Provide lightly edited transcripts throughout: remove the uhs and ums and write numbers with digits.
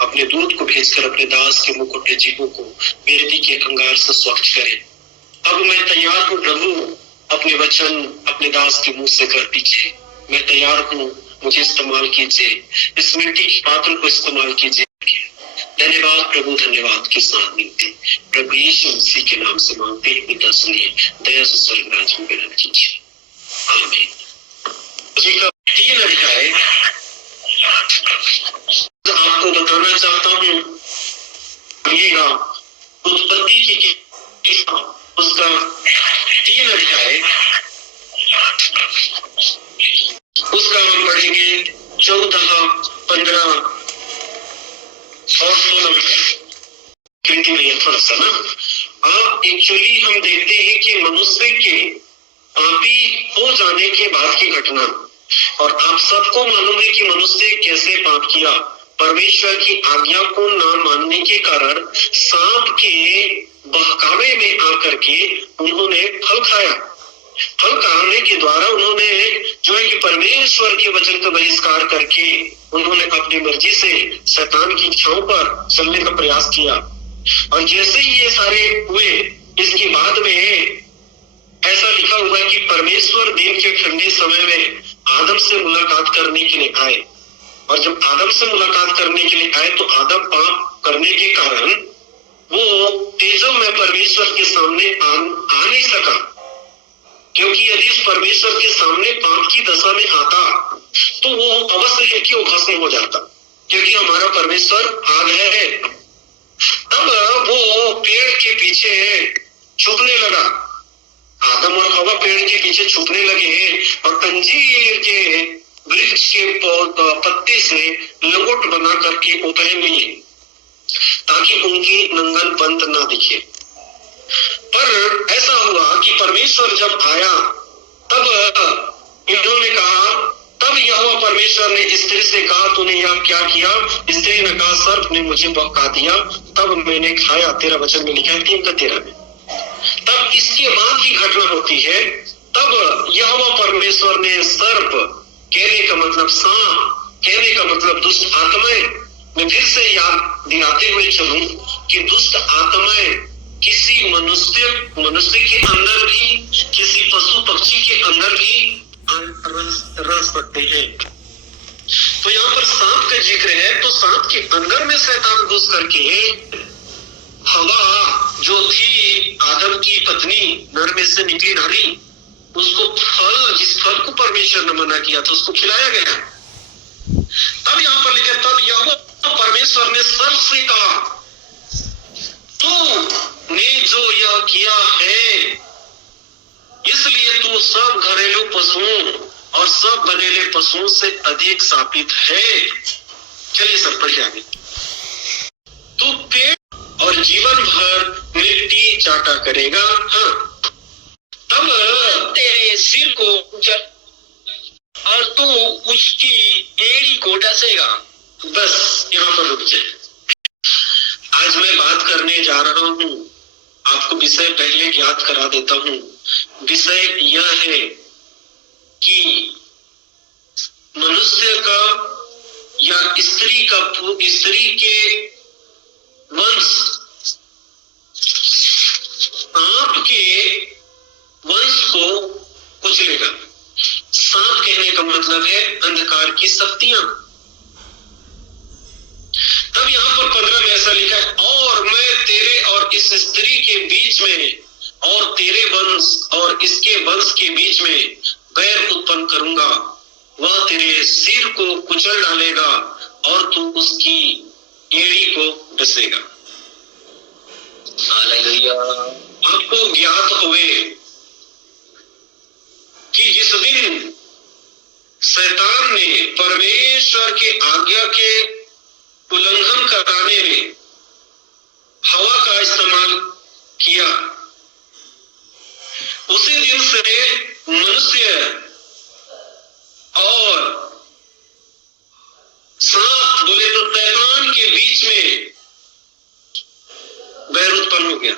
अपने दूत को भेजकर अपने दास के मुख, अपने जीवों को वेदी के अंगार से स्वच्छ करे। अब मैं तैयार हूँ प्रभु, अपने वचन अपने दास के मुंह से कर दीजिए। मैं तैयार हूँ, मुझे इस्तेमाल कीजिए, इस मिट्टी की पात्र को इस्तेमाल कीजिए। धन्यवाद प्रभु, धन्यवाद के साथ मिलते प्रभु यीशु मसीह के नाम से मांगते हैं, पिता सुनिए, दया से स्वर्गराज में ग्रहण कीजिए, आमीन। जी का 3 अध्याय आपको बताना चाहता हूँ, उत्पत्ति की उसका 3 अध्याय, उसका हम पढ़ेंगे 14, 15 और 16 में। क्योंकि भैया थोड़ा सा ना एक्चुअली हम देखते हैं कि मनुष्य के पापी हो जाने के बाद की घटना, और आप सबको मालूम है कि मनुष्य कैसे पाप किया। परमेश्वर की आज्ञा को न मानने के कारण सांप के बहकावे में आकर के उन्होंने फल खाया। फल खाने के द्वारा उन्होंने जो है कि परमेश्वर के वचन का बहिष्कार करके उन्होंने अपनी मर्जी से शैतान की इच्छाओं पर चलने का प्रयास किया। और जैसे ही ये सारे हुए, इसके बाद में ऐसा लिखा हुआ है कि परमेश्वर दिन के ठंडे समय में आदम से मुलाकात करने के लिए आए, और जब आदम से मुलाकात करने के लिए आए तो आदम पाप करने के कारण वो तेजो में परमेश्वर के सामने आ नहीं सका, क्योंकि यदि परमेश्वर के सामने पाप की दशा में आता तो वो अवश्य है कि वो भस्म हो जाता, क्योंकि हमारा परमेश्वर आग है। तब वो पेड़ के पीछे छुपने लगा, आदम और हवा पेड़ के पीछे छुपने लगे और अंजीर के वृक्ष के पत्ते से लंगोट बना करके वो पहन लिए ताकि उनकी नंगन बंद ना दिखे। पर ऐसा हुआ कि परमेश्वर जब आया तब इन्होंने कहा, तब यहोवा परमेश्वर ने स्त्री से कहा, तूने यह क्या किया? स्त्री ने कहा, सर्प ने मुझे बहका दिया, तब मैंने खाया। तेरा वचन में लिखा है 3:13 में। तब इसके बाद की घटना होती है, तब यहोवा परमेश्वर ने सर्प, कहने का मतलब सांप, कहने का मतलब दुष्ट आत्माएं। मैं फिर से याद दिलाते हुए चलूं कि दुष्ट आत्माएं किसी मनुष्य के अंदर भी, किसी पशु पक्षी के अंदर भी रह सकते हैं। तो यहाँ पर सांप का जिक्र है, तो सांप के अंदर में शैतान घुस करके हवा जो थी आदम की पत्नी, नर में से निकली नारी, उसको फल, जिस फल को परमेश्वर ने मना किया था, उसको खिलाया गया। तब यहाँ पर लिखा, तब यहोवा परमेश्वर ने सर्प से कहा, तू ने जो यह किया है इसलिए तू सब घरेलू पशुओं और सब बनेले पशुओं से अधिक शापित है। चलिए सब पढ़िए आगे। तू पेड़ और जीवन भर मिट्टी चाटा करेगा। हाँ, तब तेरे सिर को और तू उसकी एड़ी को डसेगा। बस यहाँ पर रुक जाए। आज मैं बात करने जा रहा हूँ, आपको विषय पहले याद करा देता हूँ। विषय यह है कि मनुष्य का या स्त्री के वंश सांप के वंश को कुचलेगा। सांप कहने का मतलब है अंधकार की शक्तियां। तब यहाँ पर 15 में ऐसा लिखा है, और मैं तेरे और इस स्त्री के बीच में और तेरे वंश और इसके वंश के बीच में बैर उत्पन्न करूंगा, वह तेरे सिर को कुचल डालेगा और तू उसकी एड़ी को डसेगा। हालेलुया। आपको ज्ञात हुए कि जिस दिन शैतान ने परमेश्वर के आज्ञा के उल्लंघन कराने में हवा का इस्तेमाल किया, उसी दिन से मनुष्य और सांप, बोले तो शैतान के बीच में बैर उत्पन्न हो गया।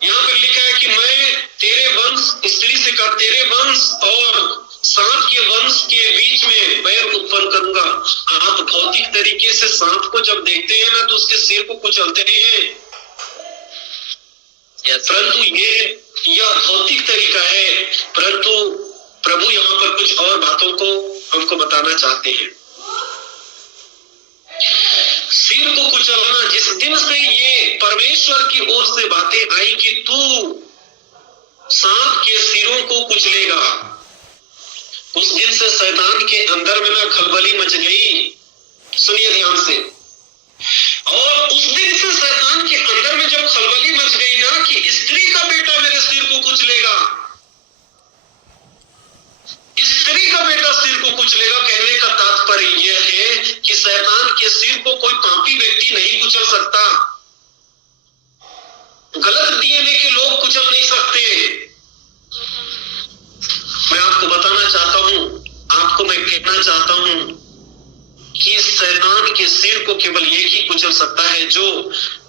यहाँ पर लिखा है कि मैं तेरे वंश, स्त्री से कहा, तेरे वंश और सांप के वंश के बीच में बैर उत्पन्न उत्पन्न करूंगा। आप भौतिक तरीके से सांप को जब देखते हैं ना तो उसके सिर को कुचलते हैं, परंतु यह भौतिक तरीका है। परंतु प्रभु यहाँ पर कुछ और बातों को हमको बताना चाहते हैं। सिर को कुचलना, जिस दिन से ये परमेश्वर की ओर से बातें आई कि तू सांप के सिरों को कुचलेगा, उस दिन से शैतान के अंदर में ना खलबली मच गई। सुनिए ध्यान से। और उस दिन से शैतान के अंदर में जब खलबली मच गई ना कि स्त्री का बेटा मेरे सिर को कुचलेगा, स्त्री का बेटा सिर को कुचलेगा, कहने का तात्पर्य यह है कि शैतान के सिर को कोई पापी व्यक्ति नहीं कुचल सकता, गलत डीएनए के लोग कुचल नहीं सकते। मैं आपको बताना चाहता हूं, आपको मैं कहना चाहता हूं कि शैतान के सिर को केवल एक ही कुचल सकता है जो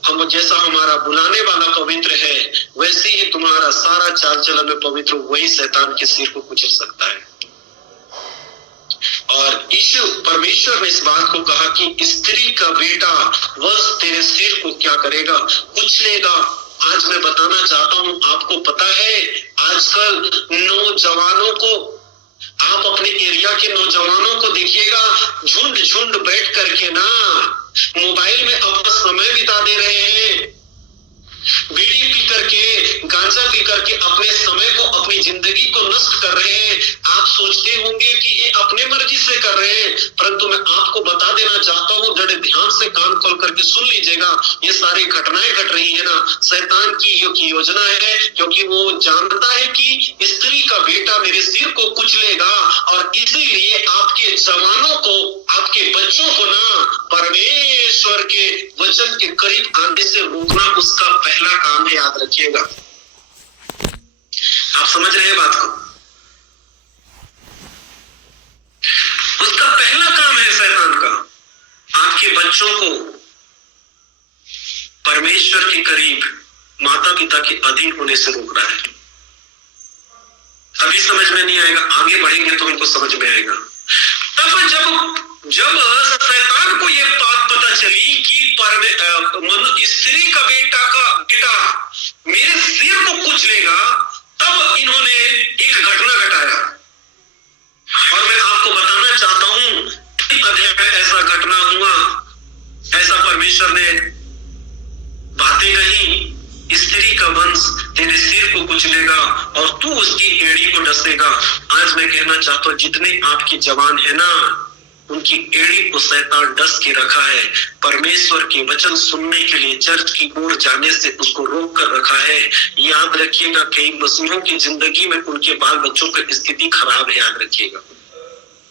हम, जैसा हमारा बुलाने वाला पवित्र है वैसे ही तुम्हारा सारा चाल चलन में पवित्र, वही शैतान के सिर को कुचल सकता है। और यीशु परमेश्वर ने इस बात को कहा कि स्त्री का बेटा वह तेरे सिर को क्या करेगा, कुचलेगा। आज मैं बताना चाहता हूं, आपको पता है आजकल नौजवानों को, आप अपने एरिया के नौजवानों को देखिएगा, झुंड झुंड बैठ करके ना मोबाइल में अपना समय बिता दे रहे हैं, बीड़ी पी करके, गांजा पी करके अपने समय को, अपनी जिंदगी को नष्ट कर रहे हैं। आप सोचते होंगे कि ये अपने मर्जी से कर रहे हैं, परंतु मैं आपको बता देना चाहता हूं, बड़े ध्यान से कान खोल करके सुन लीजिएगा, ये सारी घटनाएं घट रही है ना शैतान की योजना है, क्योंकि वो जानता है कि स्त्री का बेटा मेरे सिर को कुचलेगा। और इसीलिए आपके जवानों को, आपके बच्चों को ना परमेश्वर के वचन के करीब आने से रोकना उसका पहला काम है, याद रखिएगा। आप समझ रहे हैं बात को? उसका पहला काम है शैतान का, आपके बच्चों को परमेश्वर के करीब, माता पिता के अधीन होने से रोक रहा है। अभी समझ में नहीं आएगा, आगे बढ़ेंगे तो उनको समझ में आएगा। तब जब शैतान को यह बात पता चली कि स्त्री का बेटा मेरे सिर को कुचलेगा, तब इन्होंने एक घटना घटाया। और मैं आपको बताना चाहता हूं, अध्याय में ऐसा घटना हुआ, ऐसा परमेश्वर ने बातें कही, स्त्री का वंश तेरे सिर को कुचलेगा और तू उसकी एड़ी को डसेगा। आज मैं कहना चाहता हूं, जितने आपके जवान है ना, उनकी एड़ी को शैतान डस के रखा है। परमेश्वर के वचन सुनने के लिए चर्च की ओर जाने से उसको रोक कर रखा है। याद रखिएगा, कई मसीहों की जिंदगी में उनके बाल बच्चों की स्थिति खराब है, याद रखिएगा।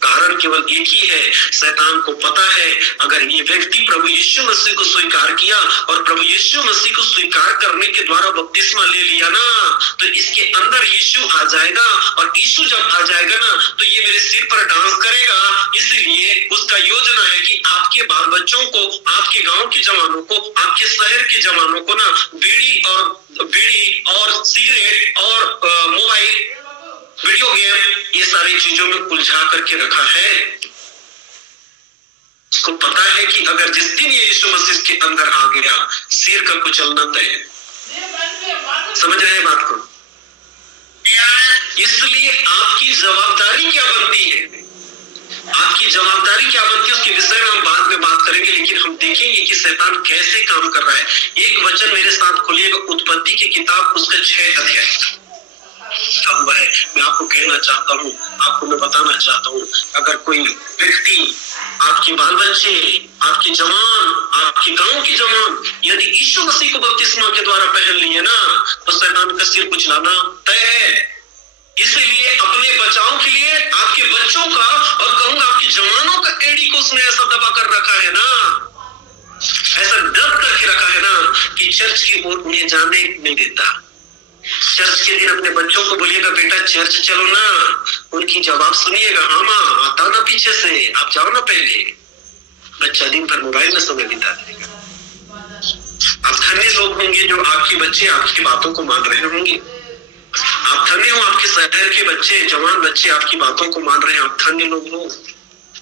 कारण केवल एक ही है, शैतान को पता है अगर ये व्यक्ति प्रभु यीशु मसीह को स्वीकार किया और प्रभु यीशु मसीह को स्वीकार करने के द्वारा बपतिस्मा ले लिया ना, तो इसके अंदर यीशु आ जाएगा। और यीशु जब आ जाएगा ना, तो ये मेरे सिर पर डांस करेगा। इसलिए उसका योजना है कि आपके बाल बच्चों को, आपके गांव के जवानों को, आपके शहर के जवानों को ना बीड़ी और सिगरेट और मोबाइल, वीडियो गेम, ये सारी चीजों में उलझा करके रखा है। उसको पता है कि अगर जिस दिन ये यीशु मसीह के अंदर आ गया, सिर का कुचलना तय है। समझ रहे हैं बात को? इसलिए आपकी जवाबदारी क्या बनती है, आपकी जवाबदारी क्या बनती है, उसके विषय में हम बाद में बात करेंगे। लेकिन हम देखेंगे कि शैतान कैसे काम कर रहा है। एक वचन मेरे साथ खोलिएगा, उत्पत्ति की किताब, उसका 6 अध्याय हुआ है। मैं आपको कहना चाहता हूँ, आपको मैं बताना चाहता हूँ, अगर कोई व्यक्ति, आपके बाल बच्चे, आपके जवान, आपके गांव के जवान यदि यीशु मसीह को बपतिस्मा के द्वारा पहन लिए ना, तो शैतान का सिर कुचलाना तय है। इसीलिए अपने बचाव के लिए आपके बच्चों का और कहूंगा आपके जवानों का एड़ी को उसने ऐसा दबा कर रखा है ना, ऐसा डर करके रखा है ना कि चर्च की ओर उन्हें जाने नहीं देता। चर्च के दिन अपने बच्चों को बोलिएगा, बेटा चर्च चलो ना, उनकी जवाब सुनिएगा, हाँ माँ आता ना पीछे से, आप जाओ ना पहले। बच्चा दिन भर मोबाइल में समय बिता देगा। आप धन्य लोग होंगे जो आपके बच्चे आपकी बातों को मान रहे होंगे। आप धन्य हो, आपके शहर के बच्चे, जवान बच्चे आपकी बातों को मान रहे हैं, आप धन्य लोग हो।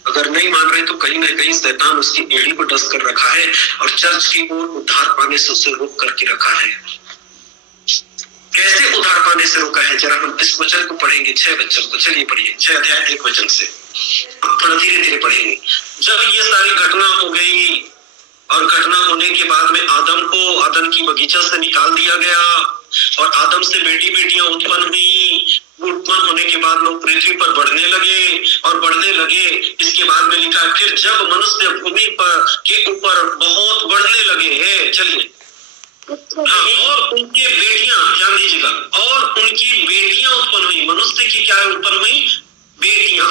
अगर नहीं मान रहे तो कहीं ना कहीं शैतान उसकी एड़ी को डस कर रखा है और चर्च की ओर उद्धार पाने से उसे रोक करके रखा है। कैसे उद्धार पाने से रोका है, जरा हम इस वचन को पढ़ेंगे, 6 वचन को। चलिए पढ़िए 6 अध्याय 1 वचन से, थोड़ा धीरे धीरे पढ़ेंगे। जब ये सारी घटना हो गई और घटना होने के बाद में आदम को आदम की बगीचा से निकाल दिया गया और आदम से बेटी बेटियां उत्पन्न हुई। उत्पन्न होने के बाद लोग पृथ्वी पर बढ़ने लगे और बढ़ने लगे। इसके बाद में लिखा है फिर जब मनुष्य भूमि पर के ऊपर बहुत बढ़ने लगे, चलिए, हाँ, और उनकी बेटियां, ध्यान दीजिएगा, और उनकी बेटियां उत्पन्न हुई। मनुष्य की क्या उत्पन्न हुई? बेटियां।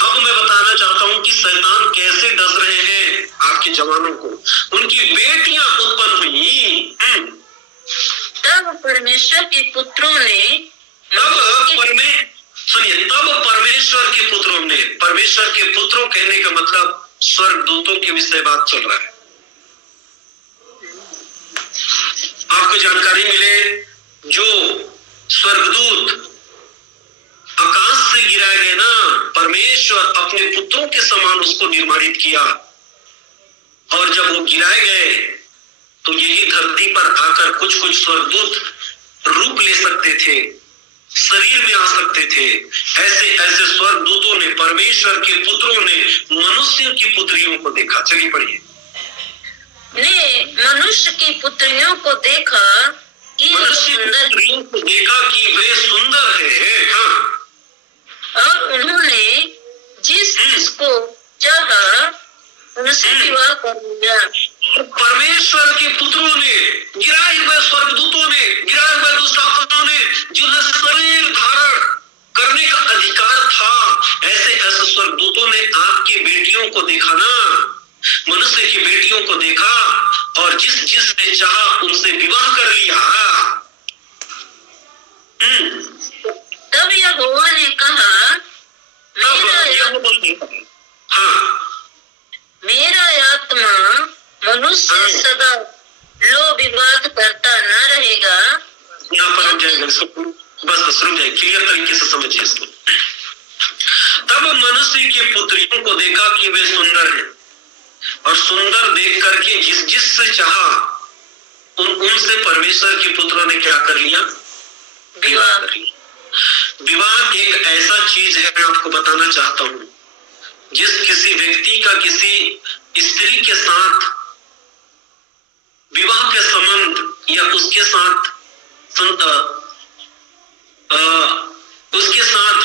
अब मैं बताना चाहता हूं कि शैतान कैसे डस रहे हैं आपके जवानों को। उनकी बेटियां उत्पन्न हुई। तब परमेश्वर के पुत्रों ने, सुनिए, तब परमेश्वर के पुत्रों ने, परमेश्वर के पुत्रों कहने का मतलब स्वर्गदूतों के विषय बात चल रहा है। आपको जानकारी मिले, जो स्वर्गदूत आकाश से गिराए गए ना, परमेश्वर अपने पुत्रों के समान उसको निर्माणित किया। और जब वो गिराए गए तो यही धरती पर आकर कुछ कुछ स्वर्गदूत रूप ले सकते थे, शरीर में आ सकते थे। ऐसे ऐसे स्वर्गदूतों ने, परमेश्वर के पुत्रों ने मनुष्य की पुत्रियों को देखा। चलिए पढ़िए। ने मनुष्य की पुत्रियों को देखा कि पुत्रियों को देखा कि वे सुंदर है। हाँ। और उन्होंने जिस जिसको चाहा उनसे विवाह कर लिया। परमेश्वर के पुत्रों ने, गिराए हुए स्वर्गदूतों ने, गिराए हुए दुष्ट आत्माओं ने, जिन्हें शरीर धारण करने का अधिकार था, ऐसे ऐसे स्वर्गदूतों ने आपकी बेटियों को देखा ना, मनुष्य की बेटियों को देखा और जिस जिसने चाहा उनसे विवाह कर लिया। तब यहोवा ने कहा, मेरा आत्मा मनुष्य सदा लो विवाद करता न रहेगा। यहाँ पर रुक जाएगा, बस रुक जाए, क्लियर तरीके से समझिए इसको। तब मनुष्य की पुत्रियों को देखा कि वे सुंदर हैं और सुंदर देख करके जिस जिससे चाहा उनसे परमेश्वर के पुत्रों ने क्या कर लिया? विवाह कर लिया। विवाह एक ऐसा चीज है, मैं आपको बताना चाहता हूं, जिस किसी व्यक्ति का किसी स्त्री के साथ विवाह के संबंध या उसके साथ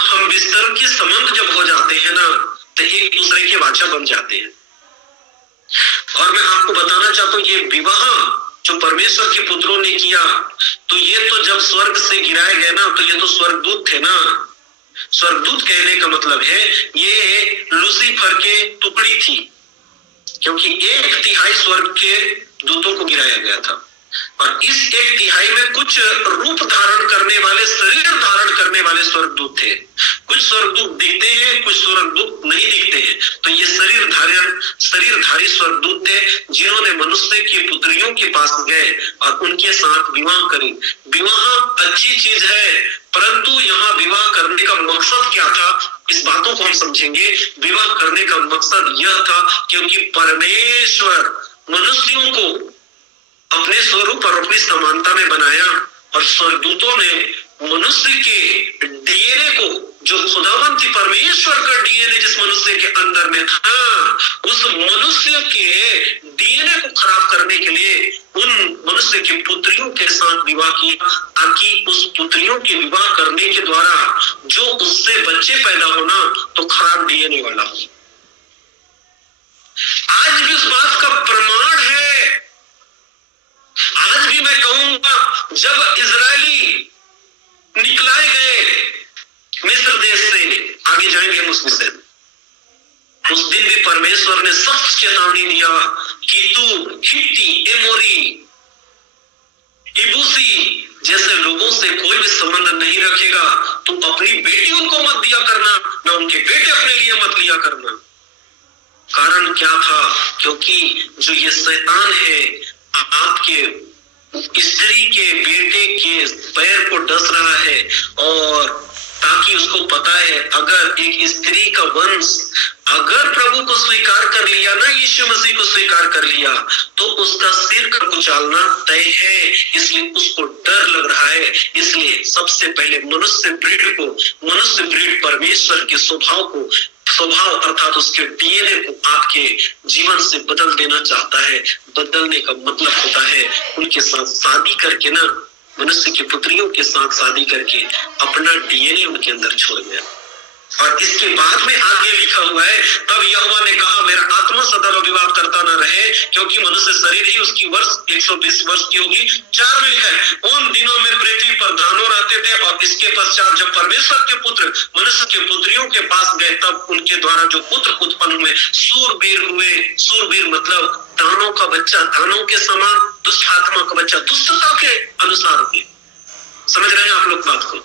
हम बिस्तर के संबंध जब हो जाते हैं ना, तो एक दूसरे के वाचा बन जाते हैं। और मैं आपको बताना चाहता हूं, ये विवाह जो परमेश्वर के पुत्रों ने किया, तो ये तो जब स्वर्ग से गिराए गए ना, तो ये तो स्वर्गदूत थे ना। स्वर्गदूत कहने का मतलब है ये लूसीफर के टुकड़ी थी, क्योंकि 1/3 स्वर्ग के दूतों को गिराया गया था और इस 1/3 में कुछ रूप धारण करने वाले, शरीर धारण करने वाले स्वर्गदूत थे। कुछ स्वर्गदूत दिखते हैं, कुछ स्वर्गदूत नहीं दिखते हैं। तो ये शरीरधारी स्वर्गदूत थे, जिन्होंने मनुष्य की पुत्रियों के पास गए और उनके साथ विवाह करी। विवाह अच्छी चीज है, परंतु यहाँ विवाह करने का मकसद क्या था, इस बातों को हम समझेंगे। विवाह करने का मकसद यह था क्योंकि परमेश्वर मनुष्यों को अपने स्वरूप और अपनी समानता में बनाया और स्वर्गदूतों ने मनुष्य के डीएनए को, जो खुदावंत परमेश्वर का डीएनए जिस मनुष्य के अंदर में था, उस मनुष्य के डीएनए को खराब करने के लिए उन मनुष्य की पुत्रियों के साथ विवाह किया, ताकि उस पुत्रियों के विवाह करने के द्वारा जो उससे बच्चे पैदा होना तो खराब डीएनए वाला हो। आज भी उस बात का प्रमाण है। आज भी मैं कहूंगा, जब इजरायली निकलाए गए मिस्र देश से, आगे जाएंगे हम उसमें से, उस दिन भी परमेश्वर ने सख्त चेतावनी दिया कि तू हित्ती, एमोरी, इबूसी जैसे लोगों से कोई भी संबंध नहीं रखेगा। तू अपनी बेटी उनको मत दिया करना, ना उनके बेटे अपने लिए मत लिया करना। कारण क्या था? क्योंकि जो ये शैतान है आपके स्त्री के बेटे के पैर को डस रहा है और ताकि उसको पता है अगर एक स्त्री का वंश अगर प्रभु को स्वीकार कर लिया ना, यीशु मसीह को स्वीकार कर लिया, तो उसका सिर का कुचालना तय है। इसलिए उसको डर लग रहा है। इसलिए सबसे पहले मनुष्य ब्रीड परमेश्वर के स्वभाव अर्थात उसके डीएनए को आपके जीवन से बदल देना चाहता है। बदलने का मतलब होता है उनके साथ शादी करके ना, मनुष्य की पुत्रियों के साथ शादी करके अपना डीएनए उनके अंदर छोड़ गया। और इसके बाद में आगे लिखा हुआ है, तब यहोवा ने कहा, मेरा आत्मा सदा विवाद करता न रहे, क्योंकि मनुष्य शरीर ही उसकी वर्ष 120 वर्ष की होगी। 4 में लिखा है, उन दिनों में पृथ्वी पर दानव रहते थे, और इसके पश्चात जब परमेश्वर के पुत्र मनुष्य के पुत्रियों के पास गए, तब उनके द्वारा जो पुत्र उत्पन्न हुए सूरवीर हुए। सूरवीर मतलब दानव का बच्चा दानव के समान, दुष्ट आत्मा का बच्चा दुष्टता के अनुसार हुए। समझ रहे हैं आप लोग बात को?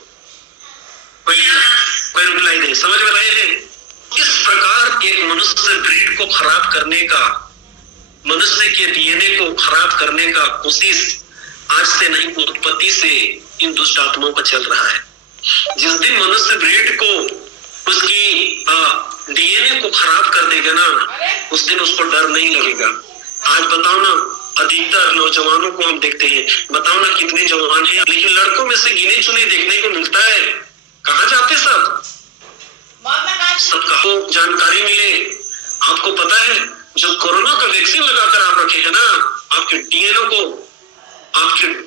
कोई रिप्लाई नहीं, समझ में रहे हैं? इस प्रकार एक मनुष्य ब्रीड को खराब करने का, मनुष्य के डीएनए को खराब करने का कोशिश आज से नहीं, उत्पत्ति से इन दुष्ट आत्माओं का चल रहा है। जिस दिन मनुष्य ब्रीड को उसकी डीएनए को खराब कर देगा ना, उस दिन उसको डर नहीं लगेगा। आज बताओ ना, अधिकतर नौजवानों को हम देखते हैं, बताओ ना कितने जवान हैं, लेकिन लड़कों में से गिने चुने देखने को मिलता है। कहाँ जाते सबको जानकारी मिले। आपको पता है जब कोरोना का वैक्सीन लगाकर आप रखे हैं ना, आपके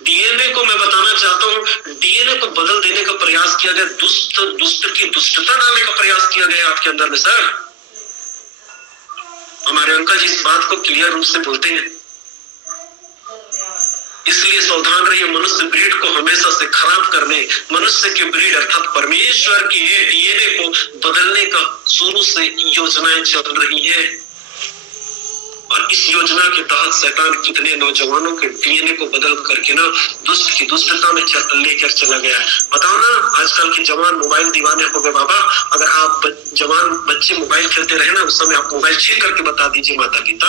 डीएनए को मैं बताना चाहता हूँ, डीएनए को बदल देने का प्रयास किया गया, दुष्ट की दुष्टता डालने का प्रयास किया गया आपके अंदर में। सर, हमारे अंकल जी इस बात को क्लियर रूप से बोलते हैं। इसलिए सावधान रहिए, मनुष्य ब्रीड को हमेशा से खराब करने, मनुष्य के ब्रीड अर्थात परमेश्वर के डीएनए को बदलने का शुरू से योजनाएं चल रही है। और इस योजना के तहत शैतान कितने नौजवानों के डीएनए को बदल करके ना दुष्ट की दुष्टता में लेकर चला गया। बताओ ना, आजकल के जवान मोबाइल दीवाने हो गए। बाबा, अगर आप जवान बच्चे मोबाइल खेलते रहे ना, उस समय आप मोबाइल छीन करके बता दीजिए माता पिता,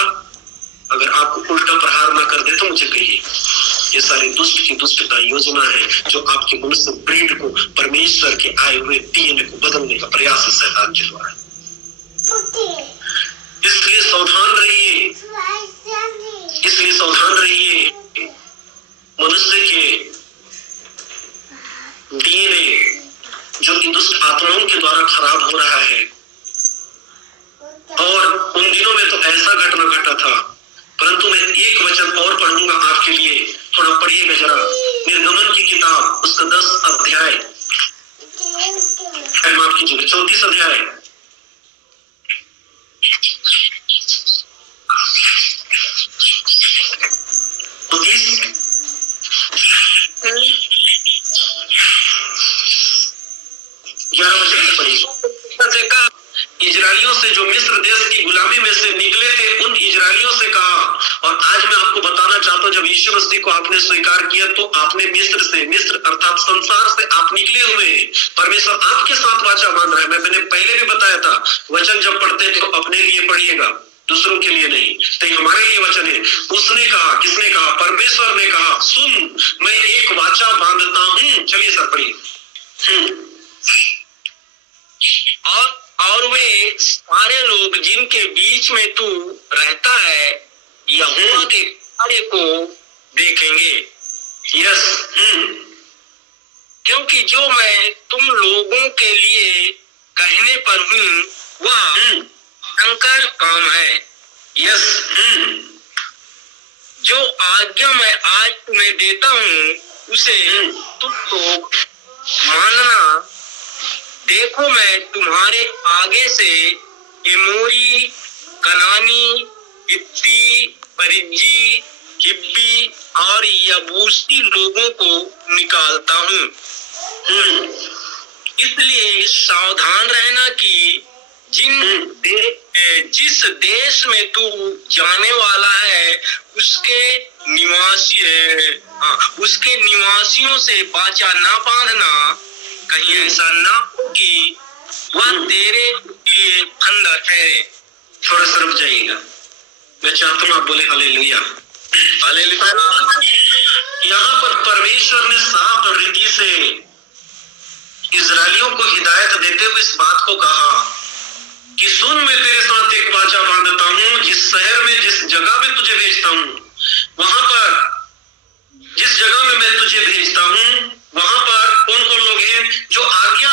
अगर आपको उल्टा प्रहार ना कर दे तो मुझे कहिए। ये सारी दुष्ट की दुष्टता योजना है जो आपके मनुष्य ब्रीड को, परमेश्वर के आए हुए डीएनए को बदलने का प्रयास है शैतान के द्वारा। इसलिए सावधान रहिए, मनुष्य के डीएनए जो कि दुष्ट आत्माओं के द्वारा खराब हो रहा है। और उन दिनों में तो ऐसा घटना घटा था, परंतु मैं एक वचन और पढ़ूंगा आपके लिए, थोड़ा पढ़िएगा जरा। निर्गमन की किताब उसका 10 अध्याय, माफ कीजिएगा 34 अध्याय, इजराइलियों से जो मिस्र देश की गुलामी में से निकले थे, उन इजराइलियों से कहा। और आज मैं आपको बताना चाहता हूं, जब यीशु मसीह को आपने स्वीकार किया तो आपने मिस्र अर्थात संसार से आप निकले हुए। परमेश्वर आपके साथ वाचा बांध रहा है। मैंने पहले भी बताया था, वचन जब पढ़ते तो अपने लिए पढ़िएगा, दूसरों के लिए नहीं। तो हमारे लिए वचन है। उसने कहा, किसने कहा? परमेश्वर ने कहा, सुन, मैं एक वाचा बांधता हूं। चलिए सर पढ़िए। और वे सारे लोग जिनके बीच में तू रहता है यहोवा के कार्य को देखेंगे। यस, क्योंकि जो मैं तुम लोगों के लिए कहने पर हूँ वह भयंकर काम है। यस, जो आज्ञा मैं आज तुम्हें देता हूँ उसे तुम लोग मानना। देखो, मैं तुम्हारे आगे से एमोरी, कनानी, हित्ती, परिज्जी, हिब्बी और यबूसी लोगों को निकालता हूँ। इसलिए सावधान रहना कि जिस देश में तू जाने वाला है उसके निवासियों से बाचा ना बांधना, कहीं ऐसा ना हो कि वह तेरे लिए फंदा ठहरे। थोड़ा सा रुक जाइएगा, मैं चाहता हूँ आप बोले हालेलुया। हालेलुया। यहाँ पर परमेश्वर ने साफ रीति से इजरायलियों को हिदायत देते हुए इस बात को कहा कि सुन, मैं तेरे साथ एक वाचा बांधता हूं, जिस शहर में, जिस जगह में तुझे भेजता हूं, वहां पर, जिस जगह में मैं तुझे भेजता हूं, वहां पर कौन कौन लोग हैं? जो आज्ञा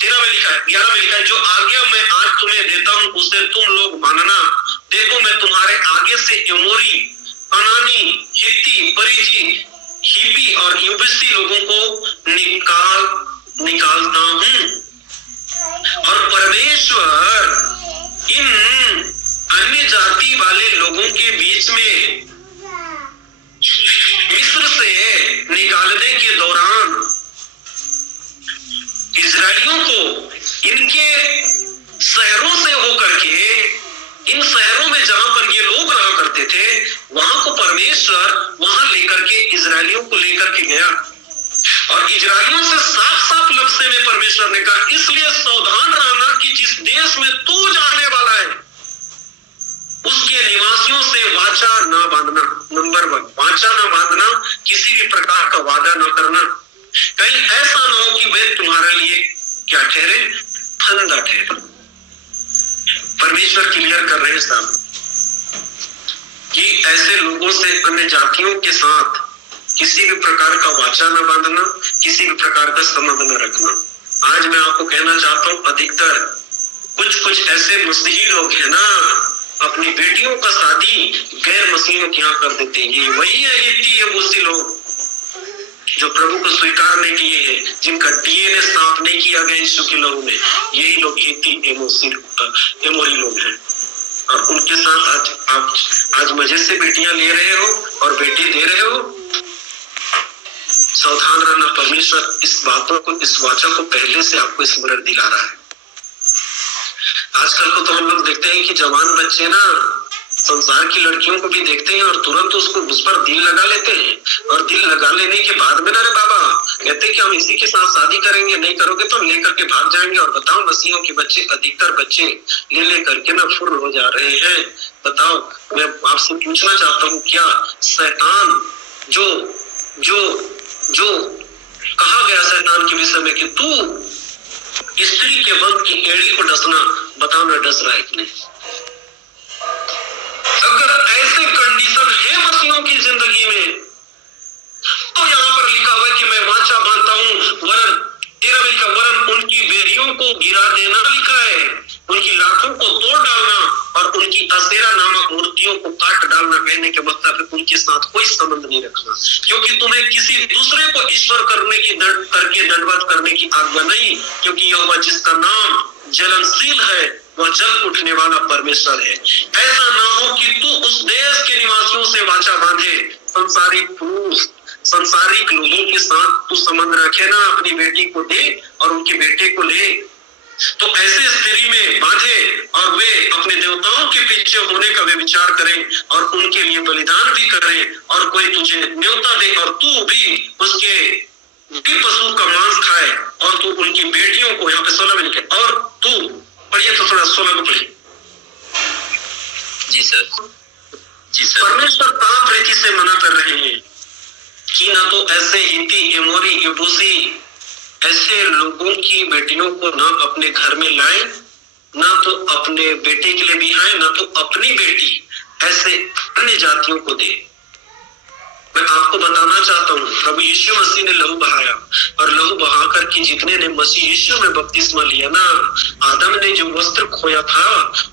13 में लिखा है, 11 में लिखा है, जो आज्ञा मैं आज तुम्हें देता हूं उसे तुम लोग मानना। देखो, मैं तुम्हारे आगे से एमोरी, अनानी, हित्ती, परिजी, हिब्बी और यबूसी लोगों को निकालता हूं, और परमेश्वर इन अन्य जाति वाले लोगों के बीच में मिस्र से निकालने के दौरान इजरायलियों को इनके शहरों से होकर के, इन शहरों में जहां पर ये लोग रहा करते थे, वहां को परमेश्वर वहां लेकर के, इजरायलियों को लेकर के गया, और इजरायलियों से साफ साफ लफ्ज़ में परमेश्वर ने कहा, इसलिए सावधान रहना कि जिस देश में तू जाने वाला है उसके निवासियों से वाचा ना बांधना। नंबर 1, वाचा ना बांधना, किसी भी प्रकार का वादा ना करना। कहीं ऐसा ना हो कि वे तुम्हारे लिए क्या ठहरे? फंदा ठहरे। परमेश्वर क्लियर कर रहे हैं साहब कि ऐसे लोगों से, अन्य जातियों के साथ किसी भी प्रकार का वाचा न बांधना, किसी भी प्रकार का संबंध न रखना। आज मैं आपको कहना चाहता हूं, अधिकतर कुछ ऐसे मसीही लोग हैं ना, अपनी बेटियों का शादी गैर मसीहियों के यहाँ कर देते हैं। ये वही है हित्ती यबूसी लोग जो प्रभु को स्वीकार नहीं किए हैं, जिनका डीएनए साफ नहीं किया गया यीशु के लहू में, यही लोग हित्ती एमोरी लोग हैं। और उनके साथ आज मजे से बेटियां ले रहे हो और बेटे दे रहे हो। सावधान रहना, परमेश्वर इस बातों को, इस वाचा को पहले से आपको स्मरण दिला रहा है। आजकल को तो हम लोग देखते हैं कि जवान बच्चे ना संसार की लड़कियों को भी देखते हैं और तुरंत उस पर दिल लगा लेते हैं, और दिल लगा लेने के बाद में, अरे बाबा कहते हैं कि हम इसी के साथ शादी करेंगे, नहीं करोगे तो हम लेकर के भाग जाएंगे। और बताओ, मसीहों के बच्चे, अधिकतर बच्चे ले करके ना फुर्र हो जा रहे हैं। बताओ, मैं आपसे पूछना चाहता हूँ, क्या शैतान जो कहा गया शैतान के विषय में कि तू स्त्री के वंश की एड़ी को डसना, बताओ ना डस रहा है कि नहीं? अगर ऐसे कंडीशन है मसीहों की जिंदगी में, तो यहाँ पर लिखा हुआ है कि मैं वाचा बांधता हूं, वरन 13 में लिखा, वरन उनकी बेरियों को गिरा देना लिखा है, उनकी लाठों को तोड़ डालना और उनकी असेरा नामक मूर्तियों को काट डालना। कहने के मतलब है उनके साथ कोई संबंध नहीं रखना, क्योंकि तुम्हें किसी दूसरे को ईश्वर करके दंडवत करने की आज्ञा नहीं, क्योंकि यहोवा जिसका नाम जलनशील है वह जल उठने वाला परमेश्वर है। ऐसा ना हो कि तू उस देश के निवासियों से वाचा बांधे, संसारिक पुरुष, संसारिक लोगों के साथ तू संबंध रखे ना, अपनी बेटी को दे और उनके बेटे को ले, तो ऐसे स्त्री में बांधे और वे अपने देवताओं के पीछे होने का वे विचार करें और उनके लिए बलिदान भी करें, और कोई तुझे न्योता दे और तू भी उसके पशु का मांस खाए, और तू उनकी बेटियों को, यहाँ पे 16 में लिखे, और तू पढ़िए तो थोड़ा 16 को पढ़िए। जी सर। परमेश्वर ताप रीति से मना कर रहे हैं कि ना तो ऐसे हित्ती, एमोरी, यबूसी ऐसे लोगों की बेटियों को ना अपने घर में लाए, ना तो अपने बेटे के लिए भी आए, ना तो अपनी बेटी ऐसे अन्य जातियों को दे। मैं आपको बताना चाहता हूँ, प्रभु यीशु मसीह ने लहू बहाया, और लहू बहा करके जितने ने मसीह यीशु में बपतिस्मा लिया ना, आदम ने जो वस्त्र खोया था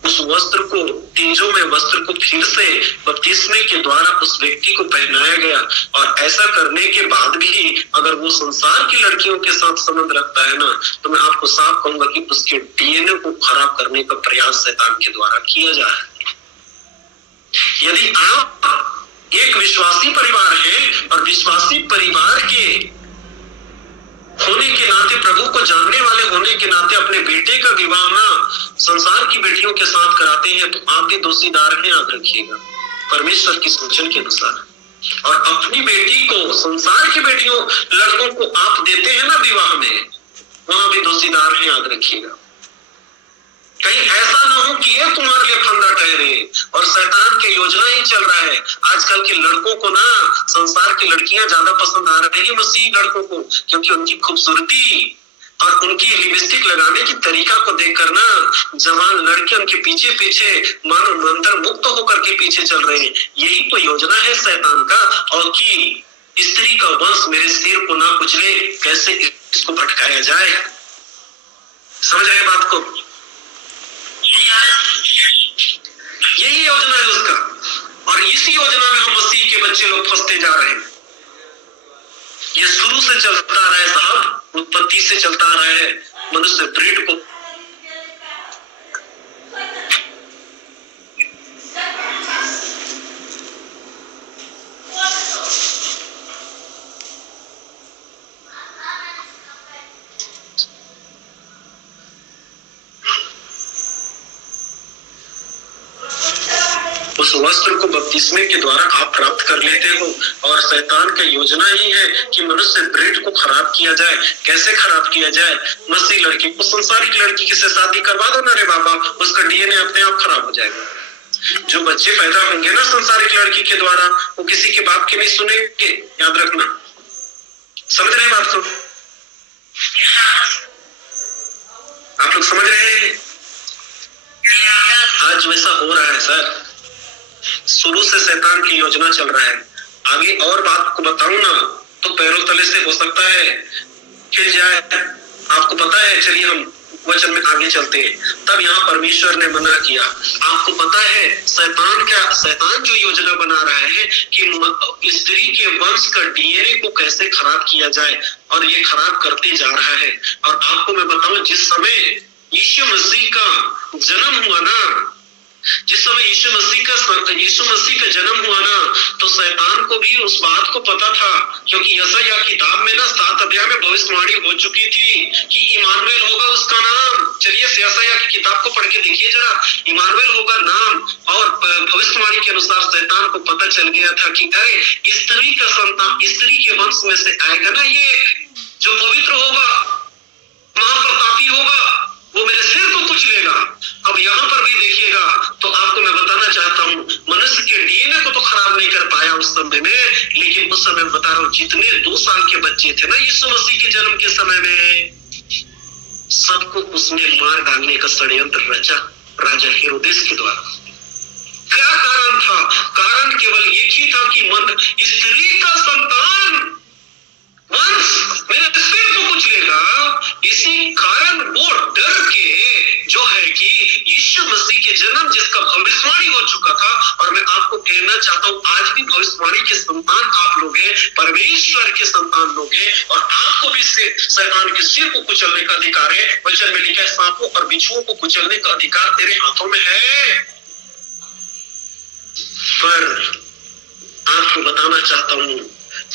उस वस्त्र को, तीजों में वस्त्र को फिर से बपतिस्मे के द्वारा उस व्यक्ति को पहनाया गया। और ऐसा करने के बाद भी अगर वो संसार की लड़कियों के साथ संबंध रखता है ना, तो मैं आपको साफ कहूंगा कि उसके डीएनए को खराब करने का प्रयास शैतान के द्वारा किया जा रहा है। यदि आप एक विश्वासी परिवार है और विश्वासी परिवार के होने के नाते, प्रभु को जानने वाले होने के नाते अपने बेटे का विवाह ना संसार की बेटियों के साथ कराते हैं, तो आप भी दोषीदार हैं, याद रखिएगा, परमेश्वर की वचन के अनुसार। और अपनी बेटी को संसार की बेटियों, लड़कों को आप देते हैं ना विवाह में, वहां भी दोषीदार हैं, याद रखिएगा। कहीं ऐसा ना हो कि ये तुम्हारे लिए फंदा ठहरे। और शैतान की योजना ही चल रहा है, आजकल के लड़कों को ना संसार की लड़कियां ज्यादा पसंद आ रही है मसीही लड़कों को, क्योंकि उनकी खूबसूरती और उनकी लिपस्टिक लगाने की तरीका को देखकर ना जवान लड़के उनके पीछे पीछे मानो मंत्र मुक्त होकर के पीछे चल रहे हैं। यही तो योजना है शैतान का, और कि स्त्री का वंश मेरे सिर को ना कुचले, कैसे इसको भटकाया जाए। समझ रहे बात को? यही योजना है उसका, और इसी योजना में हम मसीह के बच्चे लोग फंसते जा रहे हैं। ये शुरू से चलता रहा है साहब, उत्पत्ति से चलता रहा है। मनुष्य ब्रीड को उस वस्त्र को बपतिस्मे के द्वारा आप प्राप्त कर लेते हो, और शैतान का योजना ही है कि मनुष्य ब्रीड को खराब किया जाए। कैसे खराब किया जाए? मसीह लड़की को संसारिक लड़की से शादी करवा दो ना रे बाबा, उसका डीएनए अपने आप खराब हो जाएगा। जो बच्चे पैदा होंगे ना संसारिक लड़की के द्वारा, वो किसी के बाप के नहीं सुनेंगे, याद रखना। समझ रहे हैं बात को? आप लोग समझ रहे हैं? आज वैसा हो रहा है सर, शुरू से शैतान की योजना चल रहा है। आगे और बात को बताऊं ना तो पैरों तले से हो सकता है खिल जाए। आपको पता है, चलिए हम वचन में आगे चलते हैं। तब यहाँ परमेश्वर ने मना किया। आपको पता है शैतान जो योजना बना रहा है कि स्त्री के वंश का डीएनए को कैसे खराब किया जाए, और ये खराब करते जा रहा है। और आपको मैं बताऊं, जिस समय यीशु मसीह का जन्म हुआ ना, जिस समय यीशु मसीह का जन्म हुआ ना, तो शैतान को भी उस बात को पता था, क्योंकि यशायाह किताब में ना 7 अध्याय में भविष्यवाणी हो चुकी थी कि इमानुएल होगा उसका नाम। चलिए यशायाह की किताब को पढ़ के देखिए जरा, इमानुएल होगा नाम। और भविष्यवाणी के अनुसार शैतान को पता चल गया था कि अरे स्त्री का संतान, स्त्री के वंश में से आएगा ना ये, जो पवित्र होगा, महाप्रतापी होगा, वो मेरे सिर को कुचलेगा। अब यहाँ पर भी देखिएगा तो आपको मैं बताना चाहता हूँ, मनुष्य के डीएनए को तो खराब नहीं कर पाया उस समय में, लेकिन उस समय बता रहा हूँ जितने 2 साल के बच्चे थे ना यीशु मसीह के जन्म के समय में, सबको उसने मार डालने का षड्यंत्र रचा राजा हेरोदेस के द्वारा। क्या कारण था? कारण केवल एक ही था कि स्त्री का संतान वंश मेरे सिर को कुचलेगा। इसी कारण वो डर के जो है कि यीशु मसीह के जन्म जिसका भविष्यवाणी हो चुका था, और मैं आपको कहना चाहता हूँ आज भी भविष्यवाणी के संतान आप लोग हैं, परमेश्वर के संतान लोग हैं, और आपको भी शैतान के सिर को कुचलने का अधिकार है। वचन में लिखा है सांपों और बिच्छुओं को कुचलने का अधिकार तेरे हाथों में है। पर आपको बताना चाहता हूँ,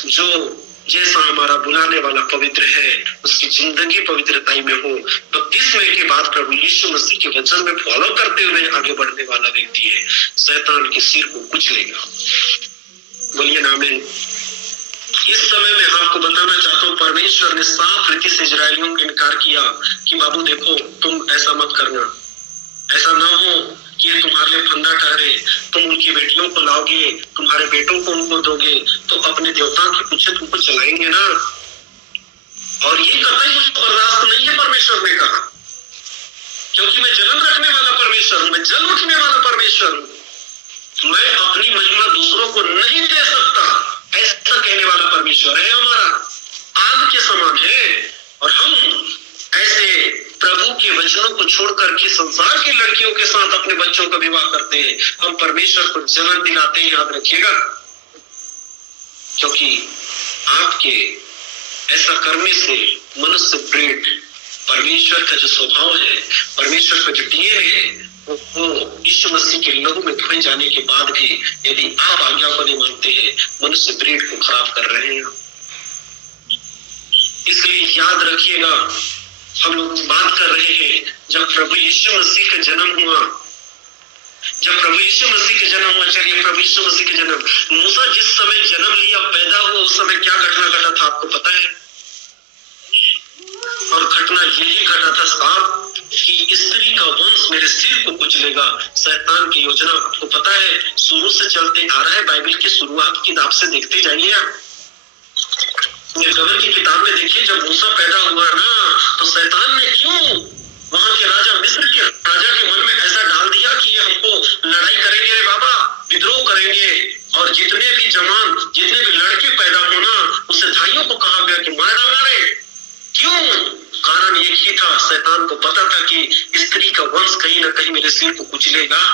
जो जैसा हमारा बुलाने वाला पवित्र है उसकी जिंदगी पवित्रताई में हो, तो इसमें के बाद प्रभु यीशु मसीह के वचन में फॉलो करते हुए आगे बढ़ने वाला व्यक्ति है, शैतान के सिर को कुचलेगा। बोलिए ना आमीन। इस समय में आपको बताना चाहता हूँ, परमेश्वर ने साफ रीति से इजरायलियों को इनकार किया कि बाबू देखो तुम ऐसा मत करना, ऐसा ना हो कि ये तुम्हारे लिए फंदा ठहरे। तुम उनकी बेटियों को लाओगे, तुम्हारे बेटों को उनको दोगे, तो अपने देवताओं के पीछे तुमको चलाएंगे ना। और ये कतई मुझे बर्दाश्त नहीं है, परमेश्वर ने कहा, क्योंकि मैं जन्म रखने वाला परमेश्वर हूँ, मैं जन्म उठने वाला परमेश्वर हूँ। मैं अपनी महिमा दूसरों को नहीं दे सकता, ऐसा कहने वाला परमेश्वर है हमारा, आग के समान है। और हम ऐसे प्रभु के वचनों को छोड़कर के संसार की लड़कियों के साथ अपने बच्चों का विवाह करते हैं। हम परमेश्वर को जलन दिलाते हैं, याद रखिएगा, क्योंकि आपके ऐसा करने से मनुष्य ब्रीड, परमेश्वर का जो स्वभाव है, परमेश्वर का जो डीएनए है, वो यीशु मसीह के लहू में धोए जाने के बाद भी यदि आप आज्ञा को नहीं मानते हैं, मनुष्य ब्रीड को खराब कर रहे हैं। इसलिए याद रखिएगा, हम लोग बात कर रहे हैं जब प्रभु यीशु मसीह का जन्म हुआ, जब प्रभु यीशु मसीह का जन्म हुआ। चलिए प्रभु यीशु मसीह का जन्म, मूसा जिस समय जन्म लिया, पैदा हुआ, उस समय क्या घटना घटा था आपको पता है? और घटना यही घटा था साहब कि स्त्री का वंश मेरे सिर को कुचलेगा। शैतान की योजना आपको पता है, शुरू से चलते आ रहा है। बाइबल की शुरुआत की किताब से देखते जाइए आप। निर्गमन की किताब में देखिए, जब मूसा पैदा हुआ ना, तो शैतान ने क्यों वहां के राजा, मिस्र के राजा के मन में ऐसा डाल दिया कि ये हमको लड़ाई करेंगे रे बाबा, विद्रोह करेंगे, और जितने भी जवान, जितने भी लड़के पैदा होना, उससे भाइयों को कहा गया कि मार डालना रे। क्यों? कारण एक ही था, शैतान को पता था कि स्त्री का वंश कहीं ना कहीं मेरे सिर को कुचलेगा।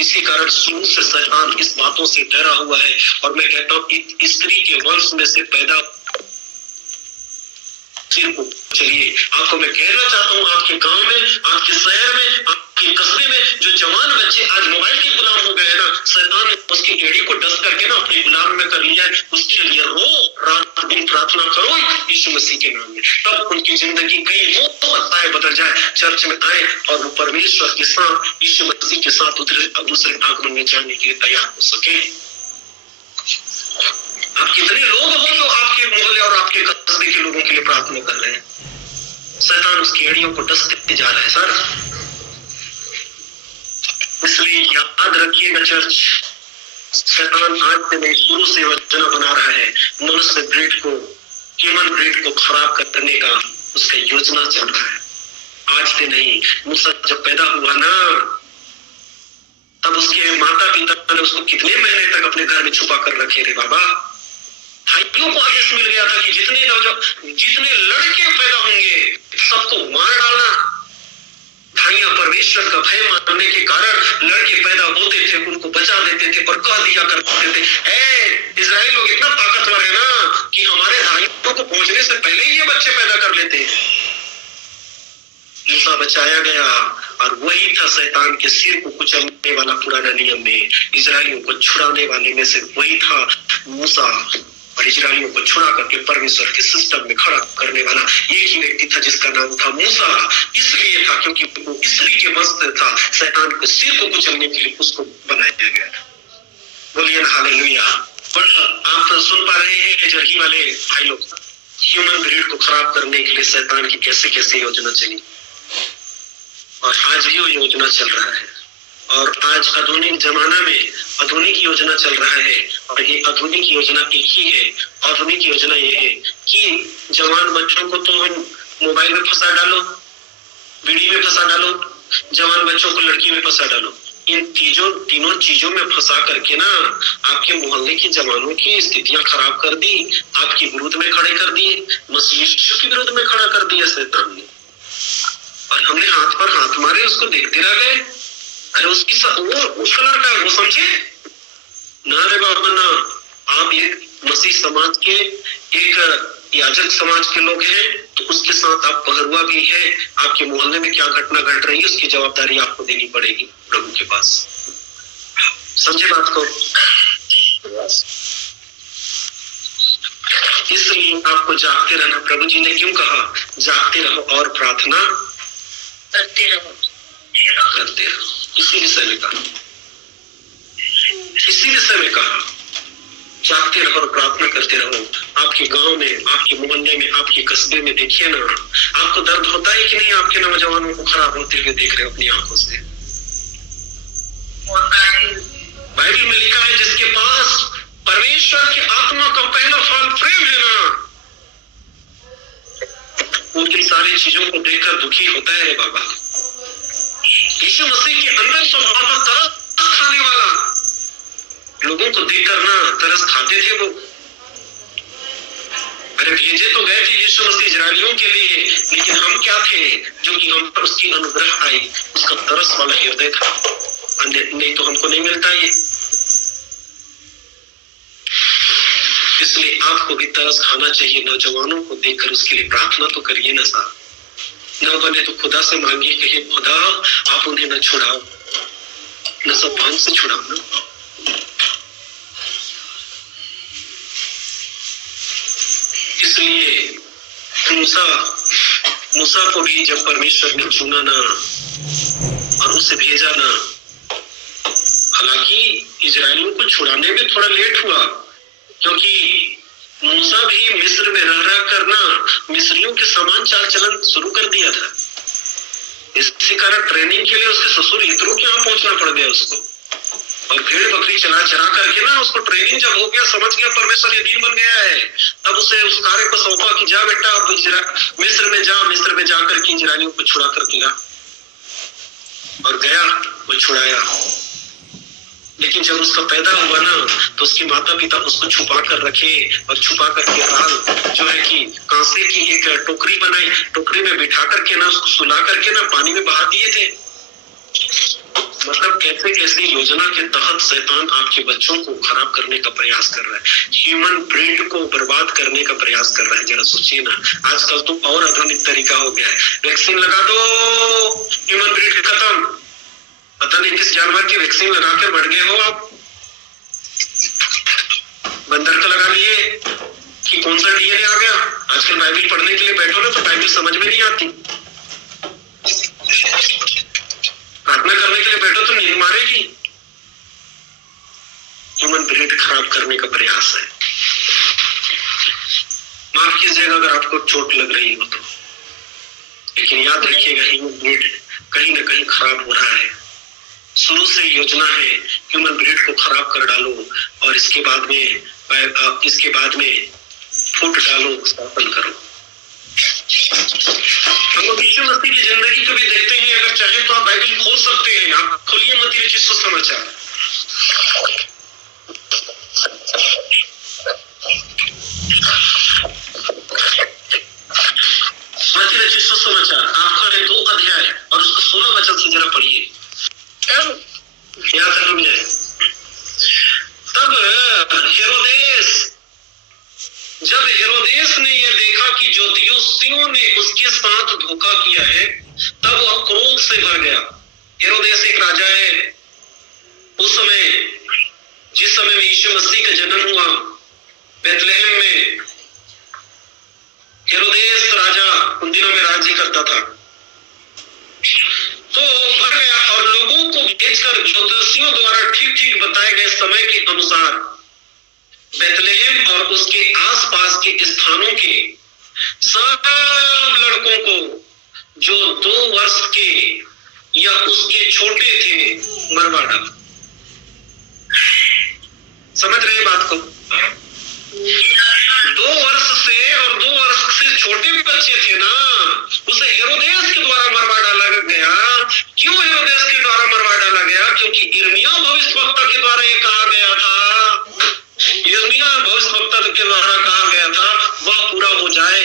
इसी कारण शुरू से शैतान इस बातों से डरा हुआ है। और मैं कहता हूँ स्त्री के वंश में से पैदा सिर को चलिए, आपको मैं कहना चाहता हूँ, आपके गांव में, आपके शहर में, आपके कस्बे में जो जवान बच्चे आज मोबाइल के गुलाम हो गए ना, शैतान ने उसकी एड़ी को डस करके ना अपने गुलाम में कर लिया है। उसके लिए रो, रात दिन प्रार्थना करो यीशु मसीह के नाम में, तब उनकी जिंदगी कई मोहताएं बदल जाए, चर्च में आए और वो परमेश्वर के साथ, यीशु मसीह के साथ दूसरे आगमन में जाने के लिए तैयार हो सके। आप कितने लोग हो जो आपके मोहल्ले और आपके कस्बे के लोगों के लिए प्रार्थना कर रहे हैं? शैतान उसकी एड़ियों को डसते जा रहा है सर। इसलिए याद रखिएगा चर्च, शैतान आज से नहीं, शुरू से योजना बना रहा है मनुष्य ब्रीड को, ह्यूमन ब्रीड को खराब करने का उसका योजना चल रहा है। आज से नहीं, मूसा जब पैदा हुआ ना, तब उसके माता पिता ने उसको कितने महीने तक अपने घर में छुपा कर रखे रे बाबा। भाइयों को आदेश मिल गया था कि जितने लड़के पैदा होंगे सबको मार डालना। भाइयां परमेश्वर का भय मानने के कारण लड़के पैदा होते थे, उनको बचा देते थे, पर कह दिया करते थे, इजराइल लोग इतना ताकतवर है ना कि हमारे भाइयों को पहुंचने से पहले ही ये बच्चे पैदा कर लेते हैं। मूसा बचाया गया, और वही था शैतान के सिर को कुचलने वाला पुराना नियम में, इजराइलियों को छुड़ाने वाले में से वही था मूसा, और इजराइलियों को छुड़ा करके परमेश्वर के सिस्टम में खड़ा करने वाला एक ही व्यक्ति था जिसका नाम था मूसा। इसलिए था क्योंकि वो स्त्री के वंश था, शैतान के सिर को कुचलने के लिए उसको बनाया गया। बोलिए हालेलुया। आप तो सुन पा रहे हैं जर्ही वाले भाई लोग, ह्यूमन ब्रीड को खराब करने के लिए शैतान की कैसे कैसे योजना चली, और आज भी वो योजना चल रहा है। और आज आधुनिक जमाना में आधुनिक योजना चल रहा है, और ये आधुनिक योजना एक ही है। आधुनिक योजना ये है कि जवान बच्चों को तो हम मोबाइल में फंसा डालो, बीड़ी में फंसा डालो, जवान बच्चों को लड़की में फंसा डालो। इन तीनों चीजों में फंसा करके ना आपके मोहल्ले के जवानों की स्थितियां खराब कर दी, आपके विरुद्ध में खड़े कर दिए, मसीह यीशु के विरुद्ध में खड़ा कर दिया शैतान ने। और हमने हाथ पर हाथ मारे, उसको देखते रह गए। अरे उसकी उसका लड़का है, वो समझे ना रे बाबा ना। आप एक मसीह समाज के, एक याजक समाज के लोग हैं, तो उसके साथ आप पहरुआ भी है। आपके मोहल्ले में क्या घटना घट रही है उसकी जवाबदारी आपको देनी पड़ेगी प्रभु के पास। समझे बात को? इसलिए आपको जागते रहना। प्रभु जी ने क्यों कहा जागते रहो और प्रार्थना करते रहो, करते रहो। इसी विषय में कहा, इसी विषय में कहा जागते रहो और प्रार्थना करते रहो। आपके गांव में, आपके मोहल्ले में, आपके कस्बे में देखिए ना, आपको दर्द होता है कि नहीं? आपके नौजवानों को खराब होते हुए देख रहे हो अपनी आंखों से। बाइबल में लिखा है जिसके पास परमेश्वर की आत्मा का पहला फल प्रेम है ना, उनकी सारी चीजों को देखकर दुखी होता है रे बाबा। यीशु मसीह के अंदर स्वभाव का तरस खाने वाला, लोगों को देखकर ना तरस खाते थे वो। अरे भेजे तो गए थे यीशु मसीह इजराइलियों के लिए, लेकिन हम क्या थे जो कि हम पर उसकी अनुग्रह आई, उसका तरस वाला हृदय था। नहीं तो हमको नहीं मिलता ये। इसलिए आपको भी तरस खाना चाहिए नौजवानों को देखकर, उसके लिए प्रार्थना तो करिए ना साहब। न बने तो खुदा से मांगिए, कहिए खुदा आप उन्हें न छुड़ाओ, न सब पान से छुड़ाओ ना। इसलिए मूसा को भी जब परमेश्वर ने चुना ना और उसे भेजा ना, हालांकि इजराइलियों को छुड़ाने में थोड़ा लेट हुआ, क्योंकि मूसा भी मिस्र में रह कर ना मिस्रियों के समान चाल चलन शुरू कर दिया था। इसी कारण ट्रेनिंग के लिए उसके ससुर यित्रो के यहाँ पहुंचना पड़ गया उसको। और भेड़ बकरी चरा चरा करके ना उसको ट्रेनिंग जब हो गया, समझ गया परमेश्वर यदीन बन गया है, तब उसे उस कार्य को सौंपा कि जा बेटा अब मिस्र में जाकर के इजराइलियों को छुड़ा करके ला। और गया, वो छुड़ाया। लेकिन जब उसका पैदा हुआ ना, तो उसके माता पिता उसको छुपा कर रखे और छुपा करके हाल जो है कि कांसे की एक टोकरी बनाई, टोकरी में बिठा करके ना उसको सुला करके ना पानी में बहा दिए थे। मतलब कैसे कैसी योजना के तहत शैतान आपके बच्चों को खराब करने का प्रयास कर रहा है, ह्यूमन ब्रीड को बर्बाद करने का प्रयास कर रहा है। जरा सोचिए ना, आजकल तो और आधुनिक तरीका हो गया है, वैक्सीन लगा दो, ह्यूमन ब्रीड खत्म। पता नहीं किस जानवर की वैक्सीन लगा के बढ़ गए हो आप। बंदर का लगा लिए कि कौन सा डीएनए आ गया। आजकल बाइबल पढ़ने के लिए बैठो ना तो बाइबल समझ में नहीं आती, प्रार्थना करने के लिए बैठो तो नींद मारेगी। ह्यूमन ब्रीड खराब करने का प्रयास है। माफ कीजिएगा अगर आपको चोट लग रही हो तो, लेकिन याद रखिएगा ह्यूमन ब्रीड कहीं ना कहीं खराब हो रहा है। शुरू से योजना है ह्यूमन ब्रीड को खराब कर डालो और इसके बाद में फूट डालो, स्थापन करो। हम लोग यीशु मसीह की जिंदगी को भी देखते हैं। अगर चाहे तो आप बाइबल खोल सकते हैं, आप खोलिए मत्ती रचित सुसमाचार। मत्ती रचित सुसमाचार आप खोले 2 अध्याय और उसको 16 वचन से जरा पढ़िए, याद समझ जाए। तब जब हेरोदेस ने यह देखा कि ज्योतिषियों ने उसके साथ धोखा किया है, तब वह क्रोध से भर गया। हेरोदेस एक राजा है। उस समय जिस समय में यीशु मसीह का जन्म हुआ बेथलेहम में, हेरोदेस राजा उन दिनों में राज्य करता था। तो भर गया और लोगों को भेजकर ज्योतिषियों द्वारा ठीक ठीक बताए गए समय के अनुसार बेथलेहम और उसके आसपास के स्थानों के सब लड़कों को जो 2 वर्ष के या उसके छोटे थे मरवा डाला। समझ रहे बात को? 2 वर्ष से और 2 वर्ष से छोटे भी बच्चे थे ना, उसे हेरोदेस के द्वारा मरवा डाला गया। क्यों हेरोदेस के द्वारा मरवा डाला गया? क्योंकि यिर्मयाह भविष्यवक्ता के द्वारा ये कहा गया था, यिर्मयाह भविष्यवक्ता के द्वारा कहा गया था वह पूरा हो जाए।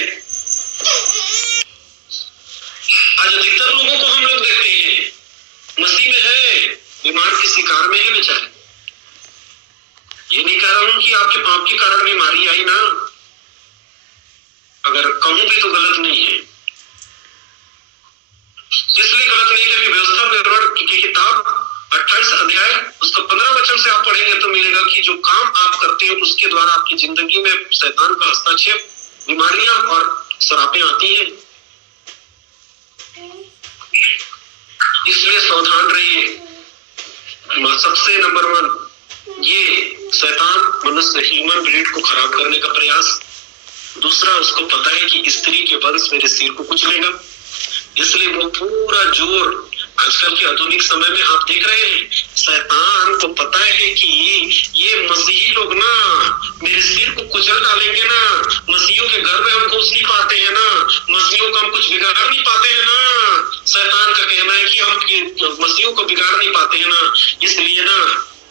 आज अधिकतर लोगों को हम लोग देखते हैं मसीह में है, बीमार के शिकार में है बेचारे। ये नहीं कह रहा हूं कि आपके पाप के कारण बीमारी आई ना, अगर कहूं भी तो गलत नहीं है। इसलिए गलत नहीं है कि व्यवस्था विवरण की किताब 28 अध्याय उसका 15 वचन से आप पढ़ेंगे तो मिलेगा कि जो काम आप करते हैं उसके द्वारा आपकी जिंदगी में शैतान का हस्तक्षेप, बीमारियां और शराबें आती हैं। इसलिए सावधान रहिए। सबसे नंबर 1 ये शैतान मनुष्य ह्यूमन ब्रीड को खराब करने का प्रयास। दूसरा, उसको पता है कि स्त्री के वंश मेरे सिर को कुचलेगा, इसलिए वो पूरा जोर आजकल के आधुनिक समय में आप देख रहे हैं, शैतान को पता है कि ये मसीही लोग ना मेरे सिर को कुचल डालेंगे ना, मसीहियों के घर में हम घुस नहीं पाते हैं ना, मसीहियों को हम कुछ बिगाड़ नहीं पाते हैं ना। शैतान का कहना है कि हम मसीहियों को बिगाड़ नहीं पाते हैं ना, इसलिए ना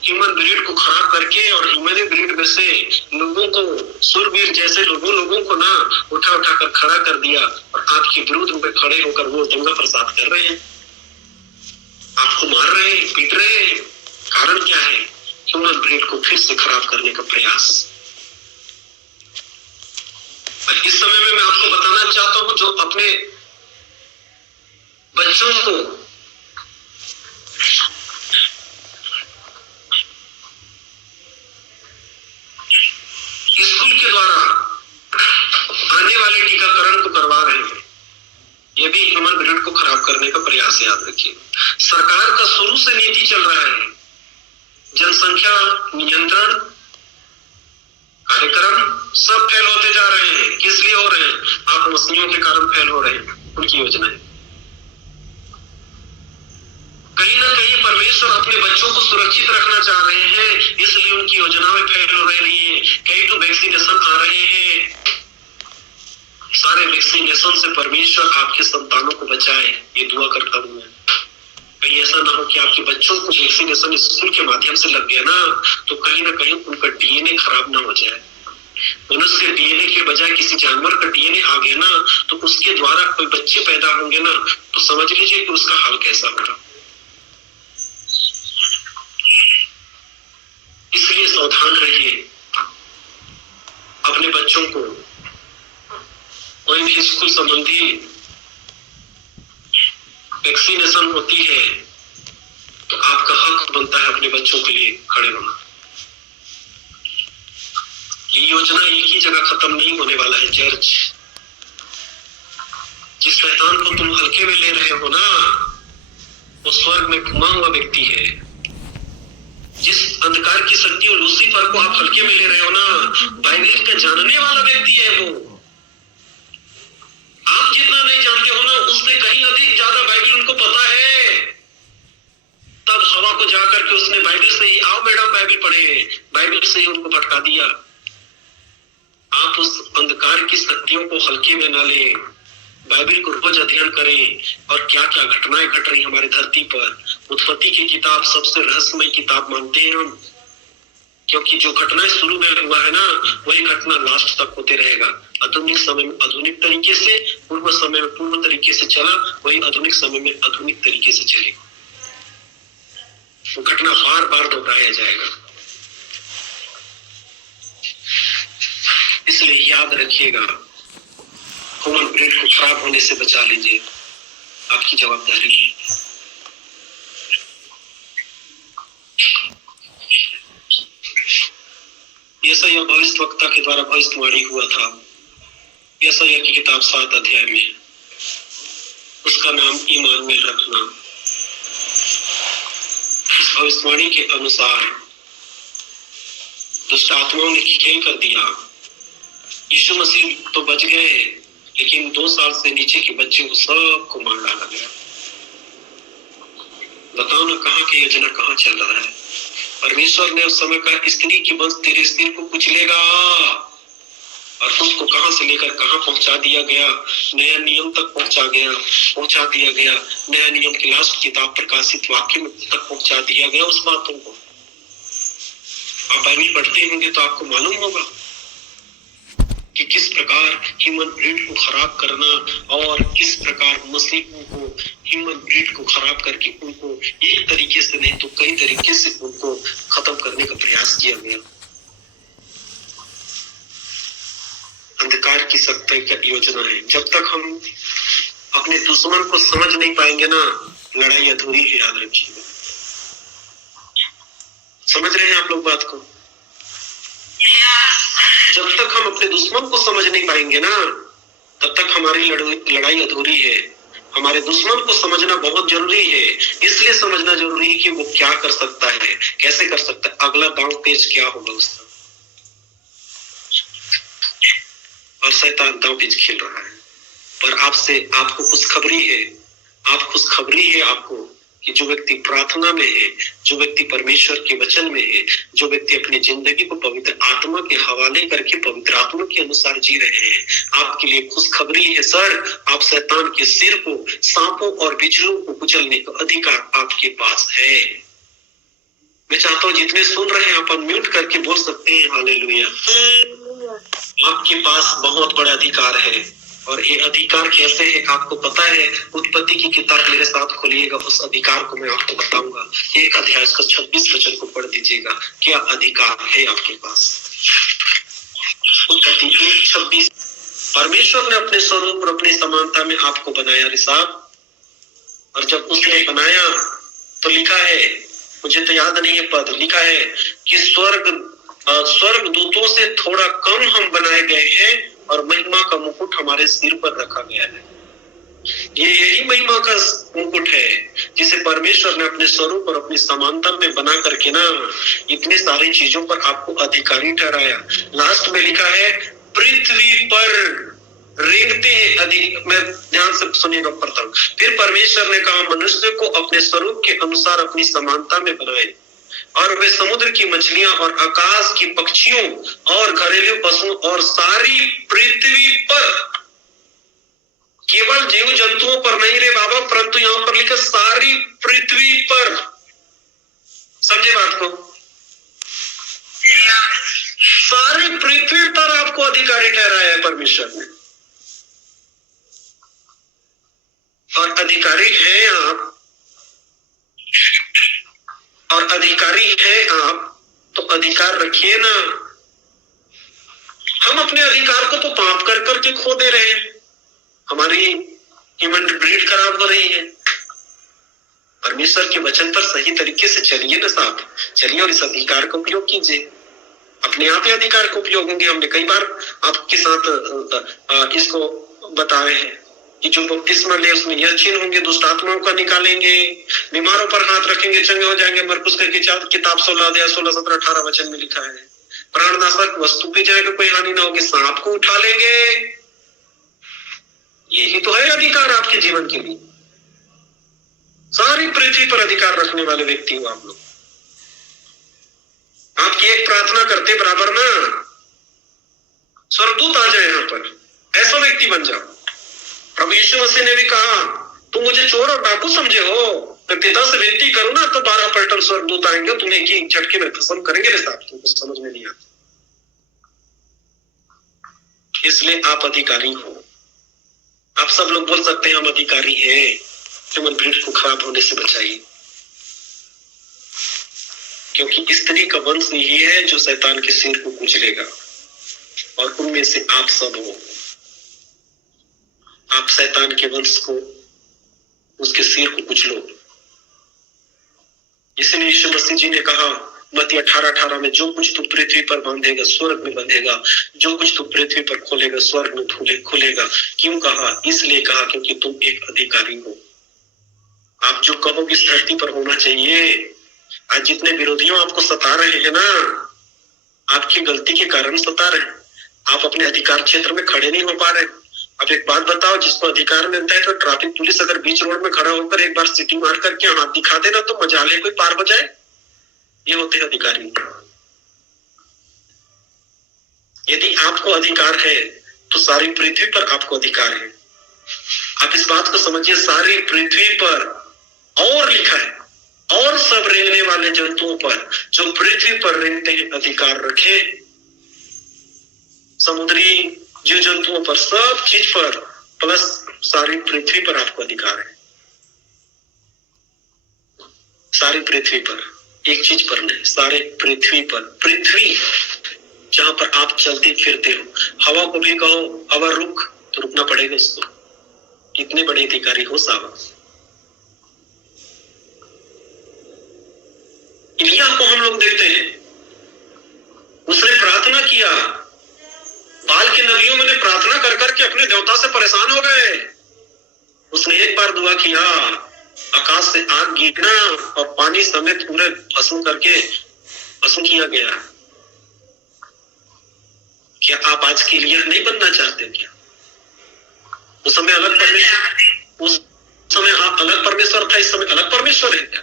ह्यूमन ब्रीड को खराब करके और ह्यूमन ब्रीड में से लोगों को, सूरवीर जैसे लोगों को ना उठा कर खड़ा कर दिया और आपके विरुद्ध में खड़े होकर वो दंगा प्रसाद कर रहे हैं, आपको मार रहे हैं, पीट रहे हैं। कारण क्या है? ह्यूमन ब्रीड को फिर से खराब करने का प्रयास। और इस समय में मैं आपको बताना चाहता हूं, जो अपने बच्चों को स्कूल के द्वारा आने वाले टीकाकरण को करवा रहे हैं, यह भी ह्यूमन ब्रीड को खराब करने का प्रयास। याद रखिए, सरकार का शुरू से नीति चल रहा है जनसंख्या नियंत्रण कार्यक्रम, सब फेल होते जा रहे हैं। किस लिए हो रहे हैं? आप मसीहियों के कारण फेल हो रहे हैं, उनकी योजनाएं। कहीं ना कहीं परमेश्वर परमेश्वर अपने बच्चों को सुरक्षित रखना चाह रहे हैं, इसलिए उनकी योजनाएं फैल रही है। कई तो वैक्सीनेशन आ रहे हैं, सारे वैक्सीनेशन से परमेश्वर आपके संतानों को बचाए, ये दुआ करता हूँ मैं। कहीं ऐसा ना हो कि आपके बच्चों को वैक्सीनेशन स्कूल के माध्यम से लग गया ना, तो कहीं ना कहीं उनका डीएनए खराब ना हो जाए। मनुष्य के डीएनए के बजाय किसी जानवर का डीएनए आ गया ना, तो उसके द्वारा कोई बच्चे पैदा होंगे ना, तो समझ लीजिए कि उसका हाल कैसा होगा। इसलिए सावधान रहिए। अपने बच्चों को कोई भी स्कूल संबंधी वैक्सीनेशन होती है तो आपका हक बनता है अपने बच्चों के लिए खड़े होना। ये योजना एक ही जगह खत्म नहीं होने वाला है। चर्च, जिस शैतान को तुम हल्के में ले रहे हो ना, वो स्वर्ग में घुमा हुआ व्यक्ति है। जिस अंधकार की शक्ति और लूसीफर को आप हल्के में ले रहे हो ना, बाइबल का जानने वाला व्यक्ति है वो। आप जितना नहीं जानते हो ना, उससे कहीं अधिक ज्यादा बाइबल उनको पता है। तब हवा को जाकर के उसने बाइबल से ही, आओ मैडम बाइबल पढ़े, बाइबल से ही उनको भटका दिया। आप उस अंधकार की शक्तियों को हल्के में ना ले, बाइबल को रोज अध्ययन करें। और क्या क्या घटनाएं घट रही हमारी धरती पर। उत्पत्ति की किताब सबसे रहस्यमय किताब मानते हैं हम, क्योंकि जो घटना शुरू में हुआ है ना, वही घटना लास्ट तक होते रहेगा। आधुनिक समय में आधुनिक तरीके से, पूर्व समय में पूर्व तरीके से चला, वही आधुनिक समय में आधुनिक तरीके से चलेगा। वो घटना बार बार दोहराया जाएगा। इसलिए याद रखिएगा, ह्यूमन ब्रेड को खराब होने से बचा लीजिए, आपकी जवाबदारी है। यशायाह भविष्यवक्ता के द्वारा भविष्यवाणी हुआ था। यशायाह की किताब 7 अध्याय में, उसका नाम इमानुएल रखना। इस भविष्यवाणी के अनुसार दुष्ट आत्माओं ने खेल कर दिया। यीशु मसीह तो बच गए, लेकिन 2 साल से नीचे के बच्चे को सबको मार डाला गया। बताओ ना, कहाँ की योजना कहाँ चल रहा है। परमेश्वर ने उस समय कहा, स्त्री की वंश तेरे स्त्री को कुचलेगा, और उसको कहां से लेकर कहां पहुंचा दिया गया, नया नियम तक पहुंचा दिया गया। नया नियम की लास्ट किताब प्रकाशित वाक्य में तक पहुंचा दिया गया उस बातों को। आप बाइबल पढ़ते होंगे तो आपको मालूम होगा कि किस प्रकार ह्यूमन ब्रीड को खराब करना, और किस प्रकार मसीहों को ह्यूमन ब्रीड को खराब करके उनको एक तरीके से नहीं तो कई तरीके से उनको खत्म करने का प्रयास किया गया। अंधकार की शक्ति का योजना है। जब तक हम अपने दुश्मन को समझ नहीं पाएंगे ना, लड़ाई अधूरी है, याद रखिएगा। समझ रहे हैं आप लोग बात को? जब तक हम अपने दुश्मन को समझ नहीं पाएंगे ना, तब तक हमारी लड़ाई अधूरी है। हमारे दुश्मन को समझना बहुत जरूरी है। इसलिए समझना जरूरी है कि वो क्या कर सकता है, कैसे कर सकता है, अगला दांव पेच क्या होगा उसका। और शैतान दांव पेच खेल रहा है। पर आपको खुशखबरी है आपको कि जो व्यक्ति प्रार्थना में है, जो व्यक्ति परमेश्वर के वचन में है, जो व्यक्ति अपनी जिंदगी को पवित्र आत्मा के हवाले करके पवित्र आत्मा के अनुसार जी रहे हैं, आपके लिए खुशखबरी है सर। आप शैतान के सिर को, सांपों और बिच्छुओं को कुचलने का अधिकार आपके पास है। मैं चाहता हूं जितने सुन रहे हैं आप अनम्यूट करके बोल सकते हैं हालेलुया। आपके पास बहुत बड़ा अधिकार है। और ये अधिकार कैसे है आपको पता है? उत्पत्ति की किताब मेरे साथ खोलिएगा, उस अधिकार को मैं आपको बताऊंगा। 1 अध्याय का 26 वचन को पढ़ दीजिएगा, क्या अधिकार है आपके पास। उत्पत्ति 1:26, परमेश्वर ने अपने स्वरूप और अपनी समानता में आपको बनाया रे साहब। और जब उसने बनाया तो लिखा है, मुझे तो याद नहीं है पद, लिखा है कि स्वर्ग दूतों से थोड़ा कम हम बनाए गए हैं और महिमा का मुकुट हमारे सिर पर रखा गया है। यही महिमा का मुकुट है जिसे परमेश्वर ने अपने स्वरूप और अपनी समानता में बना करके ना इतने सारी चीजों पर आपको अधिकारी ठहराया। लास्ट में लिखा है पृथ्वी पर रेंगते हैं अधिक। मैं ध्यान से सुनिएगा पढ़ता हूं। फिर परमेश्वर ने कहा, मनुष्य को अपने स्वरूप के अनुसार अपनी समानता में बनाए, और वे समुद्र की मछलियां और आकाश की पक्षियों और घरेलू पशुओं और सारी पृथ्वी पर, केवल जीव जंतुओं पर नहीं रे बाबा, परंतु यहां पर लिखा सारी पृथ्वी पर। समझे बात को? सारी पृथ्वी पर आपको अधिकारी ठहराया है परमेश्वर ने। और अधिकारी है आप, और अधिकारी है आप, तो अधिकार रखिए ना। हम अपने अधिकार को तो पाप कर करके खो दे रहे हैं, हमारी ह्यूमन ब्रीड खराब हो रही है। परमेश्वर के वचन पर सही तरीके से चलिए ना साहब, चलिए और इस अधिकार का उपयोग कीजिए। अपने आप ही अधिकार का उपयोग होंगे। हमने कई बार आपके साथ इसको बताए हैं कि जो बपतिस्मा ले उसमें यह चिन्ह होंगे, दुष्ट आत्माओं का निकालेंगे, बीमारों पर हाथ रखेंगे, चंगे हो जाएंगे। मरकुस की किताब 16 अध्याय 16, 17, 18 वचन में लिखा है। प्राणनाशक वस्तु पे जाएगा कोई हानि ना होगी, सांप को उठा लेंगे। यही तो है अधिकार आपके जीवन के लिए। सारी पृथ्वी पर अधिकार रखने वाले व्यक्ति हो आप लोग। आपकी एक प्रार्थना करते बराबर ना स्वर्गदूत आ जाए यहाँ पर, ऐसा व्यक्ति बन जाओ। प्रभु यीशु मसीह ने भी कहा, तुम मुझे चोर और डाकू समझे हो, मैं पिता से विनती करूं ना तो 12 पलटन स्वर्गदूत आएंगे, तुम्हें एक ही झटके में खत्म करेंगे रे साहब। तुमको समझ में नहीं आता, इसलिए आप अधिकारी हो। आप सब लोग बोल सकते हैं हम अधिकारी हैं, ह्यूमन ब्रीड को खराब होने से बचाइए, क्योंकि स्त्री का वंश यही है जो शैतान के सिर को कुचलेगा, और उनमें से आप सब हो। आप शैतान के वंश को, उसके सिर को कुचलो। इसलिए यीशु मसीह जी ने कहा मत्ती 18:18 में, जो कुछ तू पृथ्वी पर बांधेगा स्वर्ग में बंधेगा, जो कुछ तू पृथ्वी पर खोलेगा स्वर्ग में खुलेगा। क्यों कहा? इसलिए कहा क्योंकि तुम एक अधिकारी हो। आप जो कहोगे इस धरती पर होना चाहिए। आज जितने विरोधियों आपको सता रहे हैं ना, आपकी गलती के कारण सता रहे। आप अपने अधिकार क्षेत्र में खड़े नहीं हो पा रहे। अब एक बात बताओ, जिसको अधिकार मिलता है तो ट्रैफिक पुलिस अगर बीच रोड में खड़ा होकर एक बार सिटी मार करके हाथ दिखा देना तो मजाले कोई पार हो जाए। ये होते हैं अधिकारी। यदि आपको अधिकार है तो सारी पृथ्वी पर आपको अधिकार है। आप इस बात को समझिए, सारी पृथ्वी पर, और लिखा है, और सब रेंगने वाले जंतुओं पर, जो पृथ्वी पर रेंगते हैं, अधिकार रखे। समुद्री जीव जंतुओं पर, सब चीज पर, प्लस सारी पृथ्वी पर आपको अधिकार है। सारी पृथ्वी पर, एक चीज पर नहीं, सारे पृथ्वी पर। पृथ्वी जहां पर आप चलते फिरते हो। हवा को भी कहो हवा रुक, तो रुकना पड़ेगा उसको। कितने बड़े अधिकारी हो साहब। इलिया को हम लोग देखते हैं, उसने प्रार्थना किया। बाल के नबियों में प्रार्थना कर करके अपने देवता से परेशान हो गए। उसने एक बार दुआ किया, आकाश से आग गिरना और पानी समेत पूरे भस्म करके भस्म किया गया। क्या आप आज के लिए नहीं बनना चाहते? क्या उस समय अलग परमेश्वर, उस समय आप अलग परमेश्वर था, इस समय अलग परमेश्वर है क्या?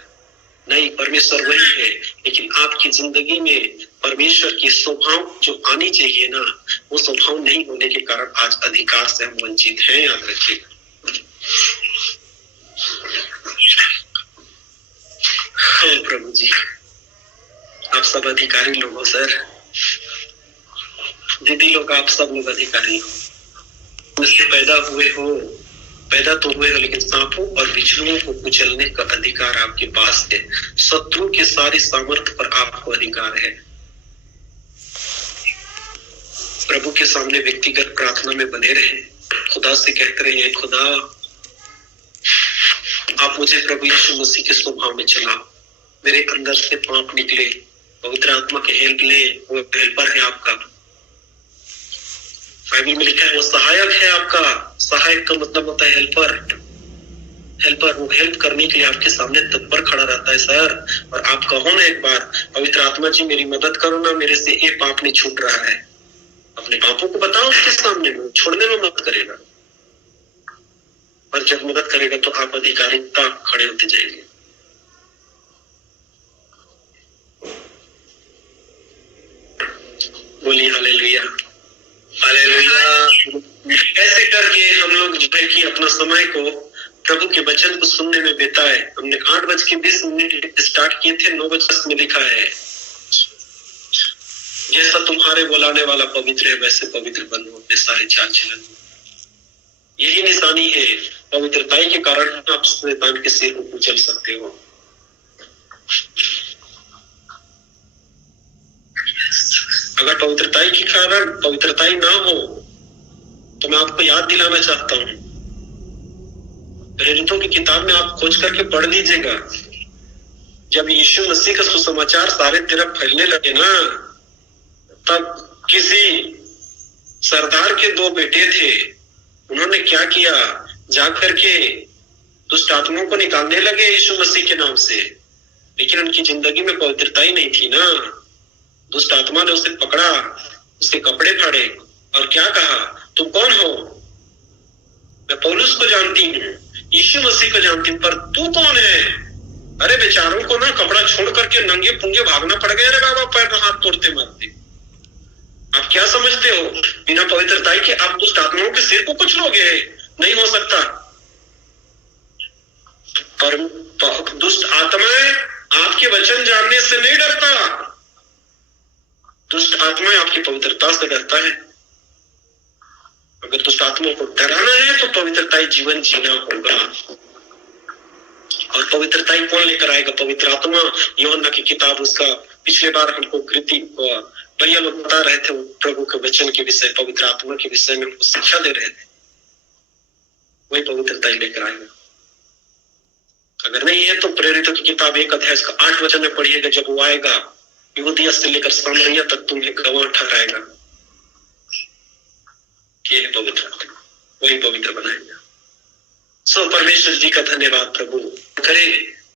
नहीं, परमेश्वर वही है, लेकिन आपकी जिंदगी में परमेश्वर की स्वभाव जो आनी चाहिए ना, वो स्वभाव नहीं होने के कारण आज अधिकार से हम वंचित हैं। याद रखिएगा। प्रभु जी, आप सब अधिकारी लोग हो सर। दीदी लोग, आप सब लोग अधिकारी हो। मुझसे पैदा तो हुए हो, लेकिन सांपों और बिच्छुओं को कुचलने का अधिकार आपके पास है। शत्रु के सारी सामर्थ्य पर आपको अधिकार है। प्रभु के सामने व्यक्तिगत प्रार्थना में बने रहे, खुदा से कहते रहे, खुदा आप मुझे प्रभु यीशु मसीह के स्वभाव में चलाओ, मेरे अंदर से पाप निकले, पवित्र आत्मा के हेल्प ले। वो हेल्पर है आपका। बाइबल में लिखा है वो सहायक है आपका। सहायक का मतलब होता है हेल्पर। वो हेल्प करने के लिए आपके सामने तत्पर खड़ा रहता है सर। और आप कहो ना एक बार, पवित्र आत्मा जी मेरी मदद करो ना, मेरे से ये पाप नहीं छूट रहा है। अपने पापों को बताओ उसके सामने में, छोड़ने में मत करेगा। पर जब मदद करेगा तो आप अधिकारिता खड़े होते जाएंगे। बोलिए हालेलुया, हालेलुया। ऐसे करके हम लोग जो है कि अपना समय को प्रभु के वचन को सुनने में बिताए। हमने 8:20 स्टार्ट किए थे, 9 में लिखा है जैसा तुम्हारे बुलाने वाला पवित्र है वैसे पवित्र बनो अपने सारे चाल चलन। यही निशानी है, पवित्रताई के कारण आप शैतान के सिर को कुचल सकते हो। अगर पवित्रताई के कारण पवित्रताई ना हो तो मैं आपको याद दिलाना चाहता हूं, प्रेरितों की किताब में आप खोज करके पढ़ लीजिएगा। जब यीशु मसीह का सुसमाचार सारे तरफ फैलने लगे ना, तब किसी सरदार के 2 बेटे थे, उन्होंने क्या किया, जाकर के दुष्ट आत्माओं को निकालने लगे यीशु मसीह के नाम से। लेकिन उनकी जिंदगी में पवित्रता ही नहीं थी ना। दुष्ट आत्मा ने उसे पकड़ा, उसके कपड़े फाड़े और क्या कहा, तुम कौन हो? मैं पौलुस को जानती हूँ, यीशु मसीह को जानती हूँ, पर तू कौन है? अरे बेचारों को ना कपड़ा छोड़ करके नंगे पुंगे भागना पड़ गया। अरे बाबा, पैर हाथ तोड़ते मारते। आप क्या समझते हो, बिना पवित्रता के आप दुष्ट आत्माओं के सिर को कुचलोगे? नहीं हो सकता। पर दुष्ट आत्माएं आपके वचन जानने से नहीं डरता, दुष्ट आत्माएं आपकी पवित्रता से डरता है। अगर दुष्ट आत्माओं को डराना है तो पवित्रताई जीवन जीना होगा। और पवित्रताई कौन लेकर आएगा? पवित्र आत्मा। यूहन्ना की किताब, उसका पिछले बार हमको कृति भैया लोग बता रहे थे, प्रभु के वचन के विषय, पवित्र आत्मा के विषय में हमको शिक्षा दे रहे थे। वही पवित्रताई लेकर आएगा। अगर नहीं है तो प्रेरितों की किताब 1 अध्याय 8 वचन में पढ़िएगा। जब वो आएगा यहूदिया से लेकर सामरिया तक तुम्हें गवाह ठहराएगा। ये है पवित्र आत्मा, वही पवित्र बनाएगा। सो परमेश्वर जी का धन्यवाद प्रभु करे